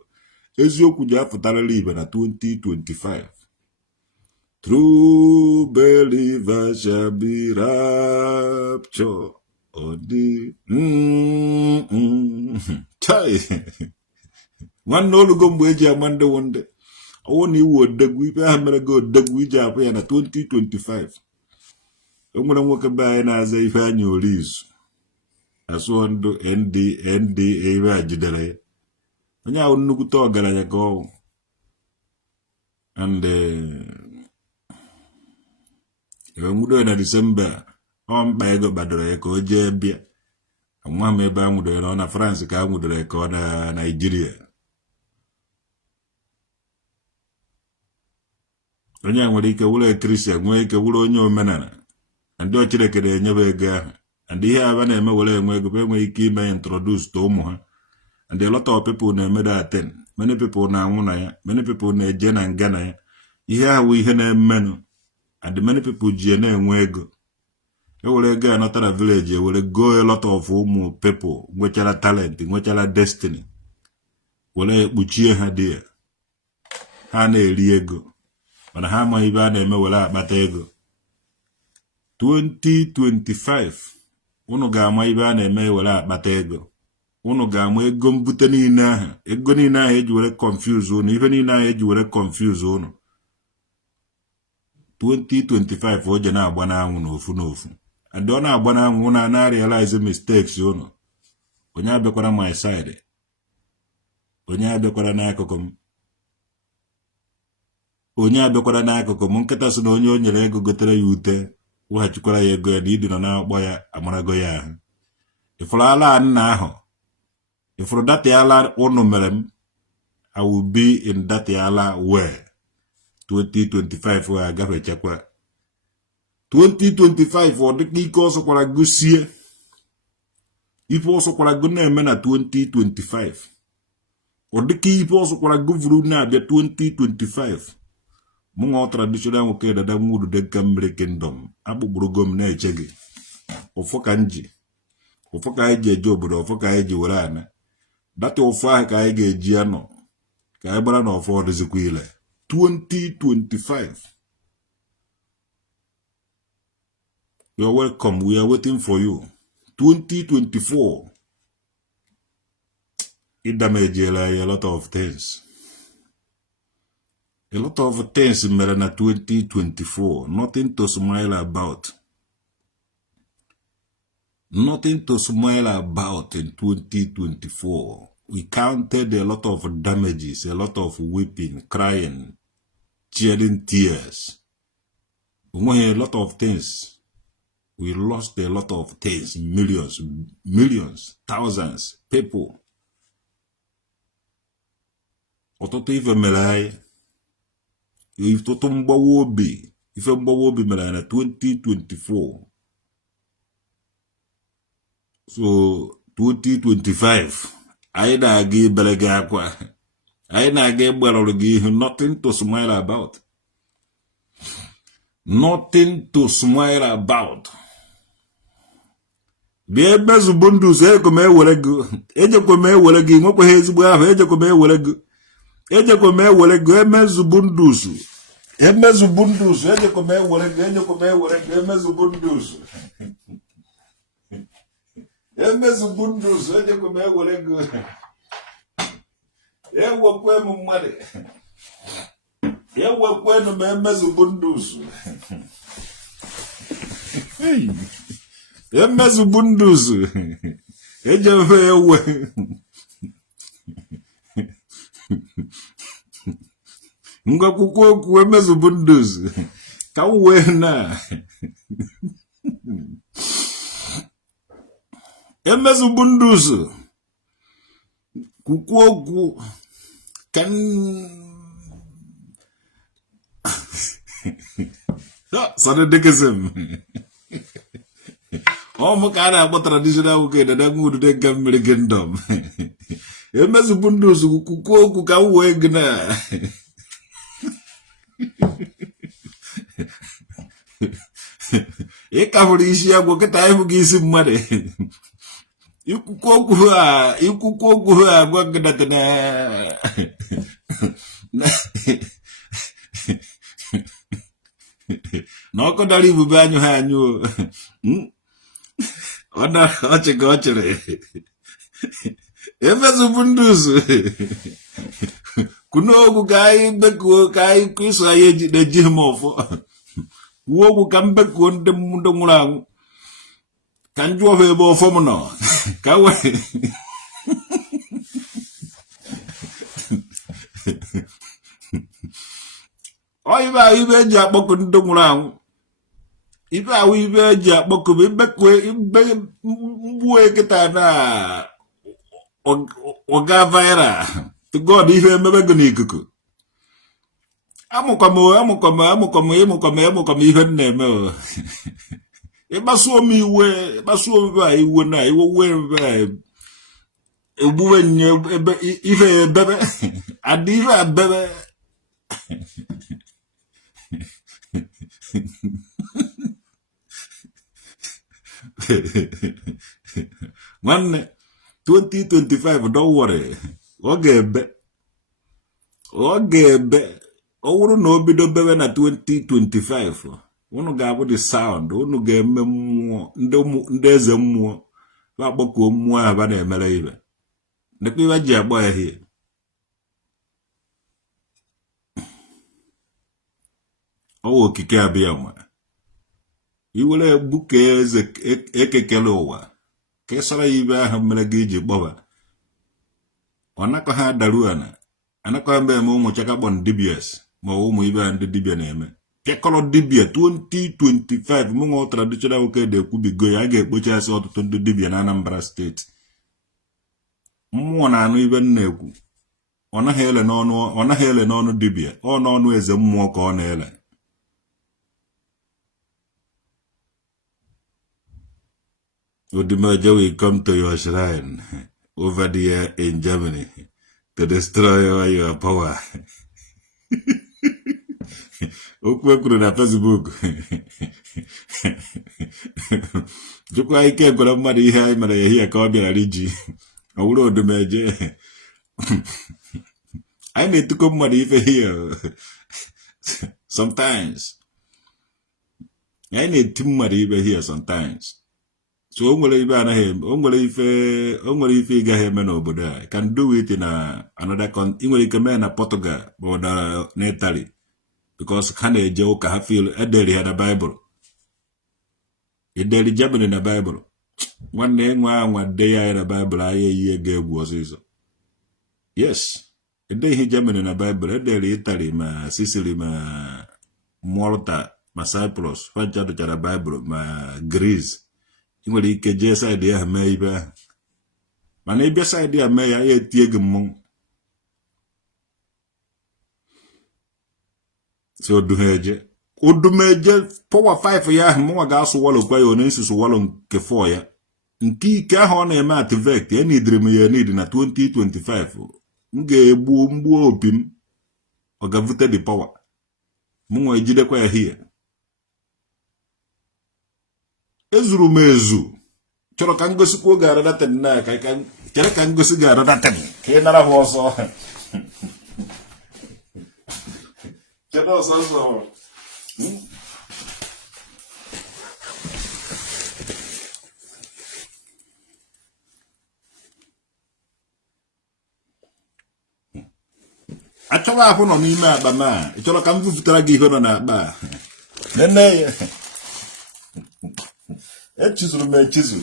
eziokwu ji apụtarala ibe na 2025. True believers shall be raptured on the chai nwanne olugo mgbe eji ama ndị wonde ọwụ na iwu odegwu ife ha mere gị odegwu iji apụ ya na 2025. nwere nwoke be anyị na-aza ife anya orizu asụọ ndụ NDA ibe a jidere ya onye ahụ nnukwute ọgaranya ka ọwụ and enwudo na Disemba ọ mkpa ego gbadoro ya ka o jee bịa nwa m ebe a nwudere na ọ na France ka a nwudere ka ọ na Naịjirịa onye a nwere ike wụrụ Kristian nwee ike wụrụ onye omenala ndị Chineke na-enyebe ego ahụ and ihe aba na-eme were enwe ego enweghị ike ime introduce to ụmụ ha and a lot of people na-eme that thing. Many people na-anwụ na ya, many people na-eje na nga na ya ihe ahụ ihe na-emenụ and many people ji na-enwe ego ewere ego anọta na village ewere go a lot of ụmụ people nwechara talent nwechara destiny were ekpuchie ha dị ya ha na-eri ego mana ha amaghị ibe a na-eme were akpata ego 2025 unu ga-ama ibe a na-eme were akpata ego unu ga-ama ego mbute niile ahụ ego niile ahụ eji were confuse unu ife niile ahụ eji were confuse unu 2025 oje na-agba n'anwụ n'ofu n'ofu and ọ na-agba n'anwụ na-realize mistakes unu onye abịakwara my side onye abịakwara n'akụkụ m nkịta sị na onye o nyere ego gotere ya ute weghachikwara ya ego ya na ịdị nọ na-akpọ ya amarago ya ahụ ifuru ala nna ahụ ifuru data ala unu mere m I will be in data ala where 2025 wee agafechakwa 2025 ọ dịka ike ọsọkwara gosie ife ọsọkwara go na-eme na 2025 ọ dịka ife ọsọkwara govuru na-abịa 2025 mụnwa traditional nwoke dada nwuru dịka mmiri kingdom akpụkpụrụgo m na-eche gị ụfọ ka nji ụfọ ka anyị ji eje obodo ụfọ ka anyị ji were ana data ụfọ ahụ ka anyị ga-eji anọ ka anyị gbara na ọfọ dịzikwa ile 2025 you're welcome, we are waiting for you 2024 it damaged a lot of things mere na 2024 nothing to smile about in 2024 we counted a lot of damages, a lot of weeping, crying, shedding tears. A lot of things. We lost a lot of things, millions, thousands, people. Ọtụtụ ife mere anyị. Ọtụtụ mgbawa obi. Ife mgbawa obi mere na 2024. So, 2025. Anyị na-aga ibere gị akwa. Anyị na-aga ịgbarụrụ gị ihu. Nothing to smile about. Nothing to smile about. Bịa emezugbo ndụ ụzọ ejekwa m ewere gị. Ejekwa m ewere gị. Nwekwaghị ezigbo ahụ. Ejekwa m ewere gị. Ejekwa m ewere gị. Emezugbo ndụ ụzọ. Emezugbo ndụ ụzọ. Ejekwa m ewere gị. Ejekwa m ewere gị. Emezugbo ndụ ụzọ. Emezugbo ndụ ụzọ. Ejekwa m ewere gị. Ewekwe m mmadụ. Ewekwenụ m emezugbo ndụ ụzọ. Emezugbo ndụ ụzọ. Ejebe ewe. Ngwakwụkwọ okwu emezugbo ndụ ụzọ. Ka m wee na. Emezugbo ndụ ụzọ. Kwụkwọ okwu. Kan Sane dekesem. Ọmụ ka a na-akpọ traditional nwoke dada nwudu dịka mmiri kingdom. Emezugbo ndụ ụzọ kwụkwọ okwu ka m wee gị na. Ịkafụrụ isi agwọ kịta ịbụ gị isi mmadụ. Ikwukwo okwu ha agwa gị na na ọkụ dara ibube anyụ ha anyụ ọchị ka ọ chịrị. Emezugbo ndụ ụzọ kwunu okwu ka anyị bekuo ka anyị kwụsọ anyị na-eji m ọfọ Wogu kambe konde mundo mulang. Kanjua vebo fomono. Kawe. Oiba ibe jabo kondo mulang. Iba ibe jabo ko ibe kwe ibe mbue kita na ogavaira. To God ibe mebe gani kuku. Amukomo ihe neme. Ebaso mi we ba iwe na iwe we ebuwe nye ife bebe adive bebe Nwanne 2025 don't worry ọ ga-ebe ọ wụrụ na o bido bebe na 2025 unu ga-abụ the sound unu ga-eme mmụọ ndị eze mmụọ akpọkuo mmụọ ahụ na-emere ibe nekwa ibe ji agba ya hie ọwa okike abịa ma iwere egbu ka eze ekekele ụwa ka ịsara ya ibe ahụ mere gị iji gbọba ọ nakọ ha daruo ana anakọ mbe eme ụmụ chakakpọn dibias ma ụmụ ibe ndị dibia na-eme kekọrọ dibia 2025 mụnwa traditional nwoke na-ekwubigo ya a ga-ekpochasị ọtụtụ ndị dibia na Anambra steeti mmụọ na-anụ ibe na-ekwu ọ naghị ele n'ọnụ dibia ọ n'ọnụ eze mmụọ ka ọ na-ele Odimaja will come to your shrine over there in Germany to destroy your power. Okwu kwuru na Facebook. Jukwa ike gwara mmadụ ihe anyị mere ya hie ka ọ bịara iji. Ọ wụrụ Odimaja. Anyị na-etuko mmadụ ife hie. Sometimes. Anyị na-eti mmadụ ibe hie sometimes. So o nwere ife ị gaghị eme n'obodo a can do it na another country. Ị nwere ike mee na Portugal ma na Italy because ha na-eje ụka ha feel ederi ha na Bible ederi Germany na Bible nwanne enwe anwa de ya na Bible anyị eyi ga-egwu ọsịsọ. Yes, ede ihe Germany na Bible ederi Italy ma Sicily ma Malta ma Cyprus ha jadụchara Bible ma Greece. Ị nwere ike jee saịdị ya mee ibe ahụ mana ịbịa saịdị ya mee ya etie gị mmọnwụ si odumeje power 5 ya ahụ mụnwa ga-asụwalụ kwa ya onye nsi sụwalụ nke 4 ya nke ike ahụ ọ na-eme activate ya nidiri m ya nidi na 2025 m ga-egbuo opi m ọ ga-vute the power mụnwa ejidekwa ya hie ezuru m ezu chọrọ ka ngosikwa oge aradaten na chere ka ngosi ga aradaten ka ị nara ha ọsọ chere ọsọ achọwa ahụ nọ n'ime akpa ma ị chọrọ ka m vụpụtara gị ihe nọ n'akpa a nene ya echizuru m echizu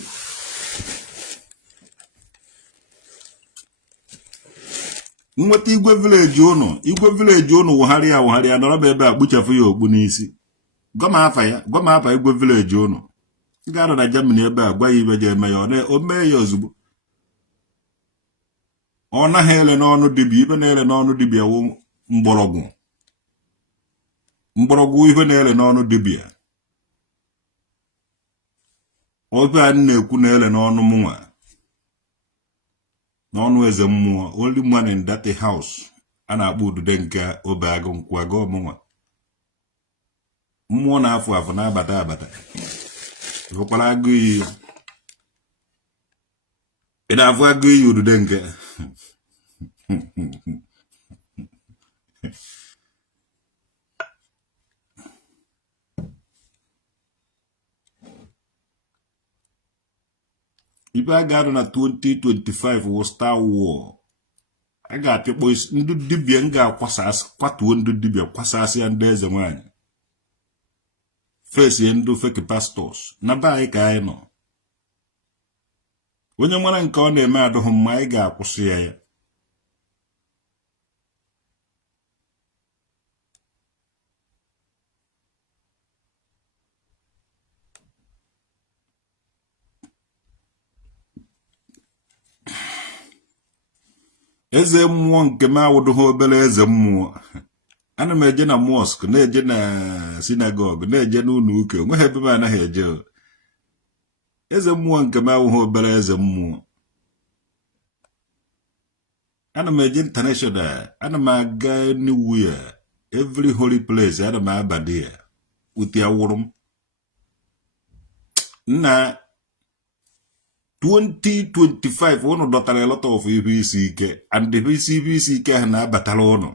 nweta igwe vileji ụnụ wụgharịa nọrọ m ebe a kpuchafu ya okpu n'isi gwa m afa igwe vileji ụnụ ị ga-anọ na Germany ebe a gwa ya ibe je eme ya o mee ya ozugbo ọ naghị ele n'ọnụ dibia ibe na-ele n'ọnụ dibia wụ mgbọrọgwụ ihe na-ele n'ọnụ dibia obe a na-ekwu na-ele n'ọnụ mụnwa n'ọnụ eze mmụọ only man in that house a na-akpọ udude nke obe agụ nkwụ agụ ọmụnwa mmụọ na-afụ afụ na-abata ịfụkwara agụ iyi ị na-afụ agụ iyi udude nke ibe a ga-anọ na 2025 wụ Star War a ga-apịakpọ ndị dibia m ga-akwatuo ndị dibia kwasasị ya ndị eze nwanyị face ndị fake pastors na ba anyị ka anyị nọ onye nwere nke ọ na-eme adụghị mma anyị ga-akwụsị ya eze mmụọ nke m awụdụghị obere eze mmụọ ana m eje na mosque na-eje na synagogue na-eje n'ụlọ ụka onweghị ebe m anaghị eje eze mmụọ nke m awụghị obere eze mmụọ ana m eje international ana m aga anywhere every holy place ana m abadi ya uti awụrụ m na 2025 ụnụ dọtara a lot of ihe isi ike and ihe isi ike ahụ na-abatara ụnụ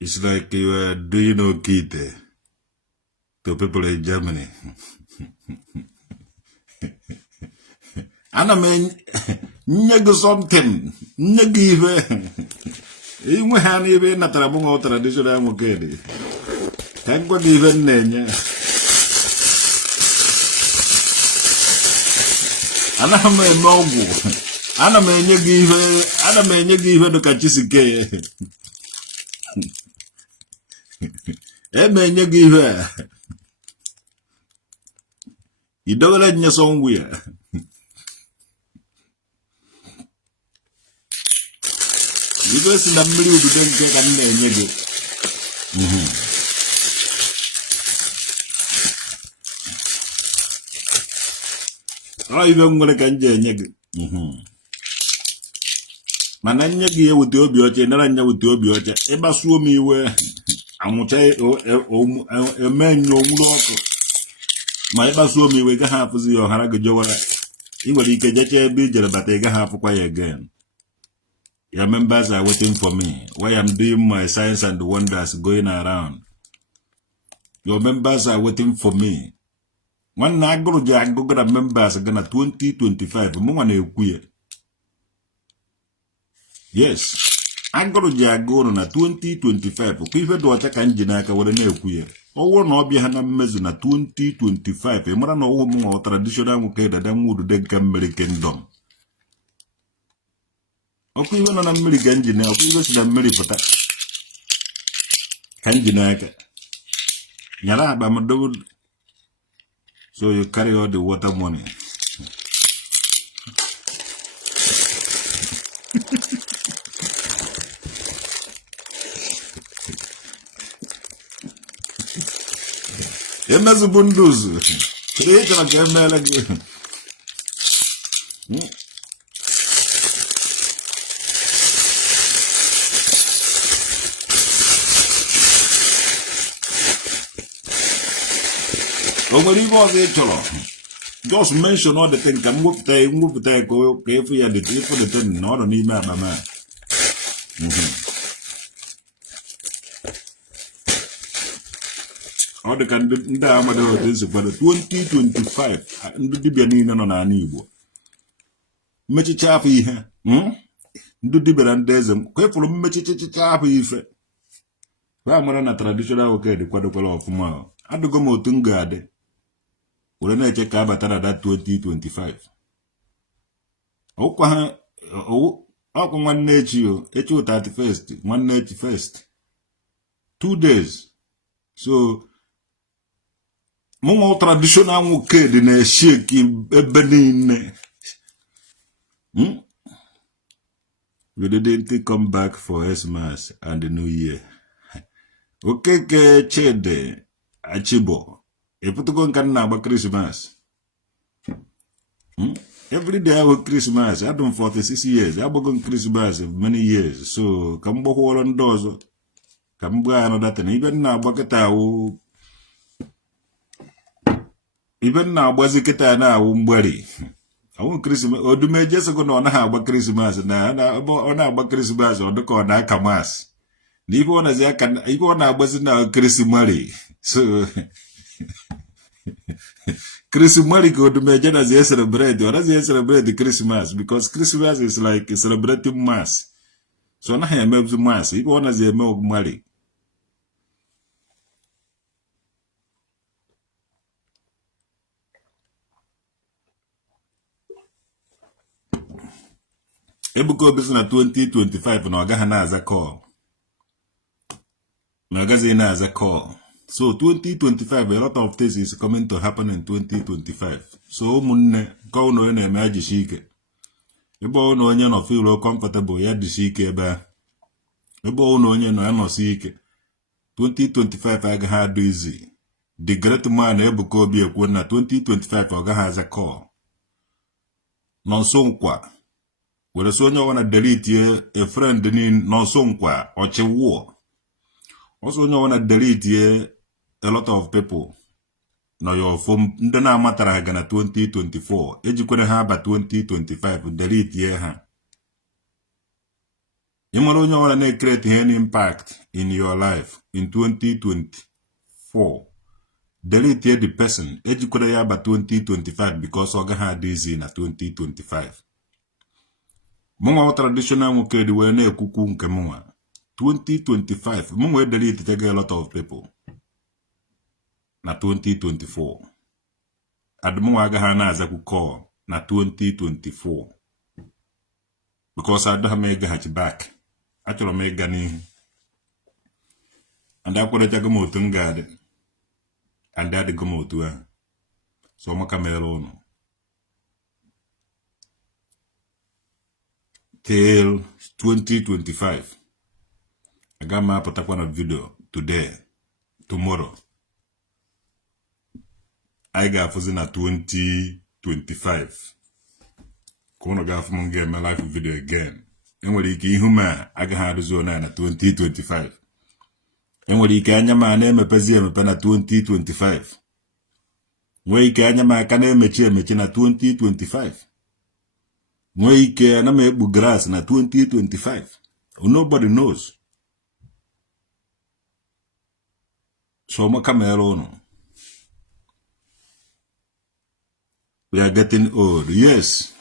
it's like you are doing okay to people in Germany. Ana m nye gị something nye gị ihe inwe ha n'ibe natara mụ nwa traditional nwoke dị ka ngwa gị ihe na-enye anaghị m eme ọgwụ ana m enye gị ihe dịka chisike eme enye gị ihe idogara nye sọngwụ ya ibe si na mmiri udude nke ka m na-enye gị ọ ibe nwere ka m ji enye gị mana nye gị ewute obi ọcha nara nya wute obi ọcha ịgbasuo m iwe anwụcha eme nye onwuru ọkụ ma ịgbasuo m iwe gaghị afụzi ya ọhara gị jọwara ị nwere ike jecha ebe i jere bata ị gaghị afụkwa ya again. Your members are waiting for me while I'm doing my signs and wonders going around. Your members are waiting for me. When I go to members gonna 2025, mo na ekwu. Yes. I go to na 2025. Ko ife do acha kan jina ka were na ekwu. Owo na obia ha na mmezu na 2025. E mara na owo mo traditional mo ke dada mu de nka mmere kingdom. Oku iwe nọ na mmiri ka njin oku iwe si na mmiri pụta ka njin aka nyara agba m double so you carry all the water money. Emezu bunduzu kire chara ka emela gị just mention all the things ka mwepụta ka efu ya dị ifo the thing na ọrụ n'ime akpama ọ dị ka ndị amadị otu esi kwado 2025 ndị dibịa niile nọ n'ala Igbo mmechicha afọ ihe ndị dibịa na ndị eze ka efuru mmechicha afọ ife ha mara na traditional oke dị kwadokwara ọfụma adịgo m otu m ga-adị were na-eche ka abatara that 2025 ọkwa nwanne echi echi 31st nwanne echi first 2 days so mụnwa traditional nwoke dị na-esheki ebe niile we didn't come back for Christmas and the New Year. Okeke Chede Achibo eputugo nka na agba Christmas. Every day I work Christmas. I done 46 years. I work Christmas many years. So come back all on doors. Come back another thing. Even now baketa wo. Even now baziketa na umbari. I want Christmas. Odume just go no na agba Christmas na agba Christmas odoko na kamas. Nipo na zia kan ipo na agbazi na Christmas. So Christmas go to me as they celebrate, or as they celebrate the Christmas, because Christmas is like celebrating mass. So na ha mebzu mas. If one as eme ogmali. Ebuko bisi na 2025 na oga ha na aza call. Na ogazi na aza call. So 2025, a lot of things is coming to happen in 2025. So munne ko no na eme ajishike. Ebe ono onye no feel comfortable ya dishike ebe. Ebe ono onye no anosi ike. 2025 aga ha do easy. The great man Ebuka Obi ekwu na 2025 oga ha aza call. Nonso nkwa. Were so onye wana delete a friend ni nonso nkwa ochewo. Also onye wana delete a lot of people. No your phone ndị na-amatara ha na 2024 ejikwere ha aba 2025 delete ha. Ị mara onye ọbụla na-create any impact in your life in 2024 delete the person ejikwere ya aba 2025 because ọ gaghị adị easy na 2025. Mụnwa traditional nwoke dị wee na-ekwukwu nke mụnwa 2025 mụnwa delete take a lot of people na 2024. Admụnwa agaghị na-azakwu call na 2024 because adọha m ịgaghachi back. Achọrọ m ịga n'ihu. And akwadochago m otu m ga-adị. And adịgo m otu ahụ. So maka mere ụnụ. Till 2025. Aga m apụtakwa na video today, tomorrow. I ga-afụzi na 2025. Ka ụnụ ga-afụ m ga-eme live video again. Enwere ike ihu ma agaghị arụzi ona na 2025. Enwere ike anya ma na-emepezi emepe na 2025. Nwee ike anya ma aka na-emechi emechi na 2025. Nwee ike ana m ekpu grass na 2025. Nobody knows. So maka mere ụnụ. We are getting old. Yes.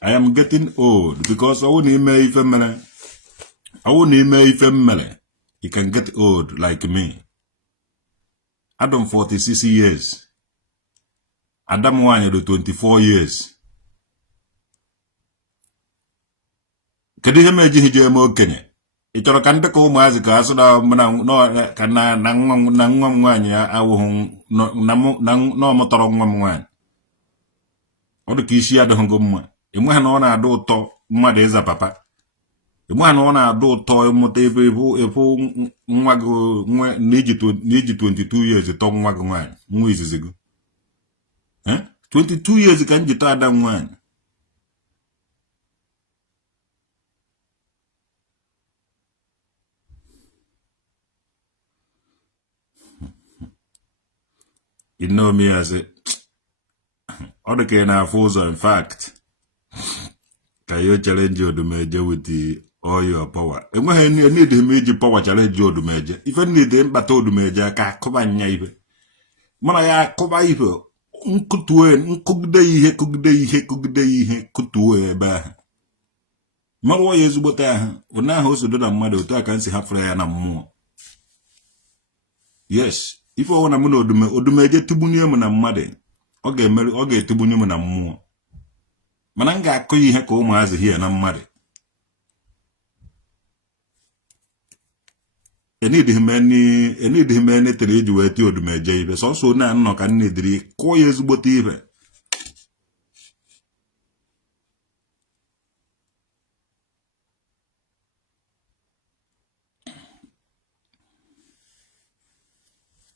I am getting old because I won't ime ife mere. You can get old like me. Adam 46 years. Adam Wanya do 24 years. Kedu ihe meji hije eme okenye? Ị chọrọ ka ndị ka ụmụazị ka asụ na ka na nwa m nwaanyị awụhụ na ọmụtọrọ nwa m nwaanyị. Ọ dị ka isi ya adịghị mma. Enweghị na ọ na-adị ụtọ mmadụ ịza papa. Enweghị na ọ na-adị ụtọ ịmụta efu nwa gị n'iji 22 years tọ nwa gị nwaanyị, nwa izizi gị. 22 years ka m ji tọ ada nwaanyị. You know me as a ọ dị ka ị na-afụ ụzọ. In fact, ka you challenge Odumeje with the all your power. Enweghị need him iji power challenge Odumeje. Ife need mkpata Odumeje aka akụba nya ibe. Mana ya akụba ibe nkụgide ihe kụtuo ebe ahụ. Mara ya ezigbote ahụ. Ụna ahụ osodo na mmadụ otu aka nsi hafere ya na mmụọ. Yes. Ife ọwụ na mụ na Odumeje tubunye m na mmadụ. Ọ ga-etubunye m na mmụọ. Mana m ga-akụ ihe ka ụmụazị hie na mmadụ. Enidghị m enetere iji wee tie Odumeje ibe. Sọsọ na nnọ ka nne dịrị kụọ ya ezigbote ibe.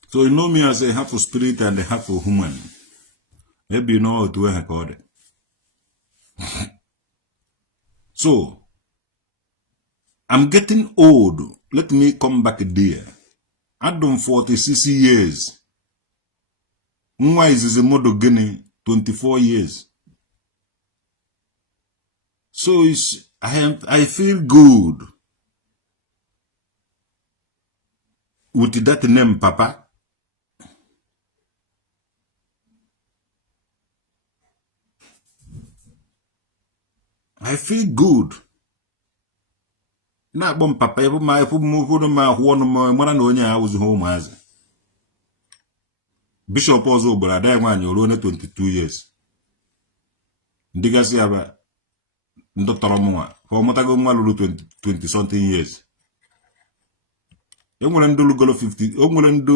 So you know me as a half of spirit and a half of human. Maybe you know how to record it. So, I'm getting old. Let me come back there. I've done 46 years. Nwa is a model Guinea, 24 years. So I feel good with that name, Papa. I feel good. na-akpọ m papa ebe ma efu m ụfọdụ ma ahụ ọnụ m mara na onye a awụzighị ụmụazị. Bishọp ọzọ ogbara ada ya nwaanyị ruo na 22 years. Ndị gasị ya ba ndị tọrọ m nwa ka ọ mụtago nwa lụrụ 20 something years. Enwere ndị lụgolo 50, o nwere ndị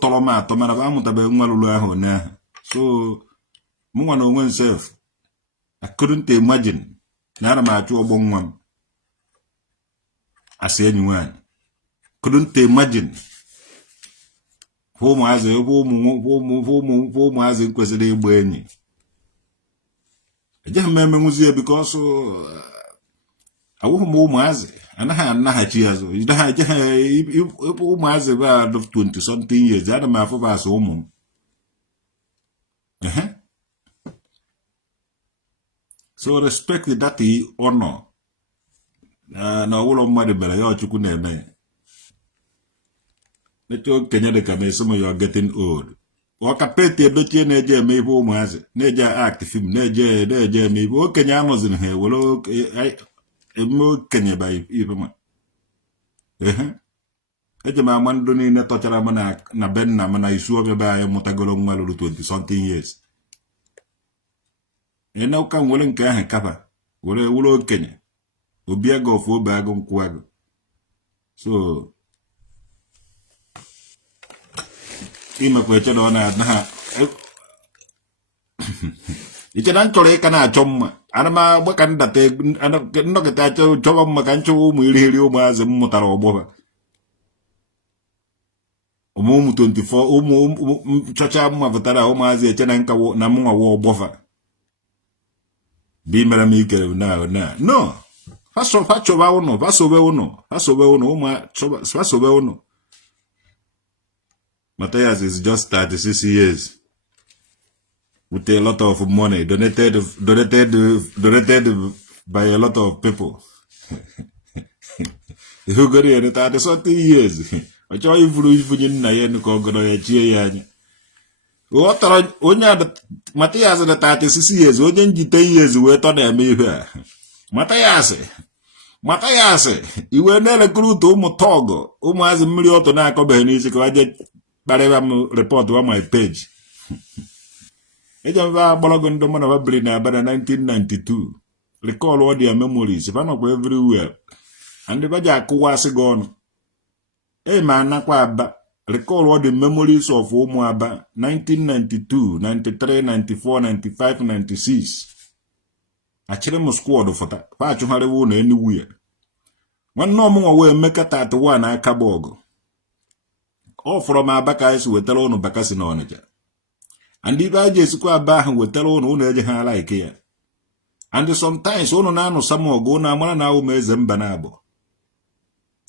tọrọ m atọ mana ba amụtabeghị nwa lụrụ ahụ ụnyaahụ. So mụ nwa na onwe nsef I couldn't imagine na ana m achụ ọgbọ nwa m asị enyi nwaanyị. Couldn't imagine ụmụazị kwesịrị ịgba enyi. Ejeghị m emenwuzie because awụghị m ụmụazị anaghị anaghachi azụ. Ụmụazị bụ 20 something years ana m afụba asị ụmụ m. So respect that honor. Na ọwụlọ mmadụ mere ya Chukwu na-eme ya. Necho Kenya de ka some you are getting old. Wakapeti edochie na-eje eme ibe ụmụazị, na-eje act film, na-eje eme ibe okenye anọziri ha were eme okenye ba ibe ma. Eje m ama ndụ niile tọchara m na be nna m na isu ọbịa be anyị mụtagoro nwa lụrụ 20 something years. Ene ụka nwere nke ahụ kapa were wụrụ okenye obi agụ ofu obe agụ nkwụ agụ. So imekwa eche na ọ na ha iche na nchọrọ ịka na-achọ mma ana m agba ka ndata nnọkịta chọba mma ka nchọwa ụmụ irighiri ụmụazị m mụtara ọgbọba ụmụ 24 ụmụ chọcha mma pụtara ụmụazị eche na nka na mụ nwawa ọgbọfa bi mere m ikere na no fasobe ụnụ. Matthias is just 36 years with a lot of money donated by a lot of people. You got here 30 something years. I tell you for even na yen ko godo ya chie ya anya. Onye Matthias the 36 years, onye nji 10 years we to na eme ihe a. Matthias iwe na-recruit ụmụ togo ụmụazị mmiri ọtọ na-akọbeghị n'isi ka waje kparịba m report wa my page. Ejemba agbalago ndị mmadụ babiri na abada 1992. Recall all their memories. If I not everywhere. And the baja akụwasị gị ọnụ. Ma anakwa aba. Recall all the memories of ụmụ aba 1992, 93, 94, 95, 96. Achịrị m squad fọta. Fa achụgharịwa ụlọ anywhere. Nwanne ọmụnwa wee meka 31 aka bọọgụ. All from Abaka is wetara ụnụ bakasị na Ọnịcha. And ibe aja esikwa aba ahụ wetara ụnụ eje ha like ya. And sometimes ụnụ na-anụ samọgụ ụnụ amara na awụ eze mba na abụọ.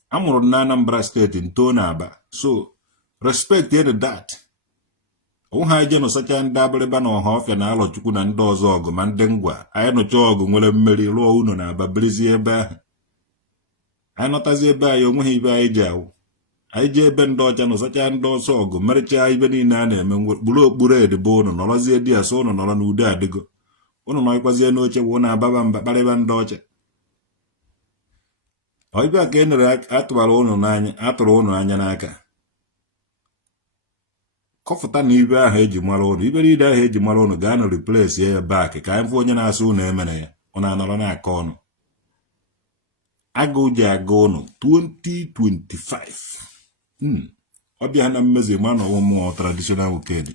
Amụrụ na Anambra steeti nto na Aba. So respect that. Ụha eje nụsacha ndị abịrịba na ọha ọfịa na Alọchukwu na ndị ọzọ ọgụ ma ndị ngwa. Anyị nụcha ọgụ nwere mmeri rụọ ụnụ na Aba birizie ebe ahụ. Anyị nọtazi ebe anyị onweghị ibe anyị ji awụ. Anyị ji ebe ndị ọcha nụsacha ndị ọsọ ọgụ merịcha ibe niile a na-eme kpụrụ okpuru edibo ụnụ nọrọzie di asọ ụnụ nọrọ n'udo adịgo. Ụnụ nọikwazie n'oche wụ na-ababa mba kparịba ndị ọcha. Ọbịa ka e nere atụrụ ụnụ anya n'aka. Kọfụta na ibe ahụ eji mara ụnụ ibe niile ahụ eji mara ụnụ gaa na replace ya back ka anyị fụ onye na-asụ ụnụ emere ya ọ na-anọrọ n'aka ọnụ. Agụ ji aga ụnụ 2025. Ọbịa na mmezi ma na ọmụmụ traditional weekend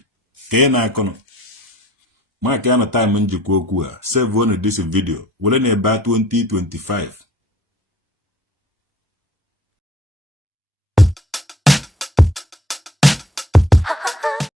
ka ị na-akọnụ maka ya na time njikwa okwu a save on this video were na ebe 2025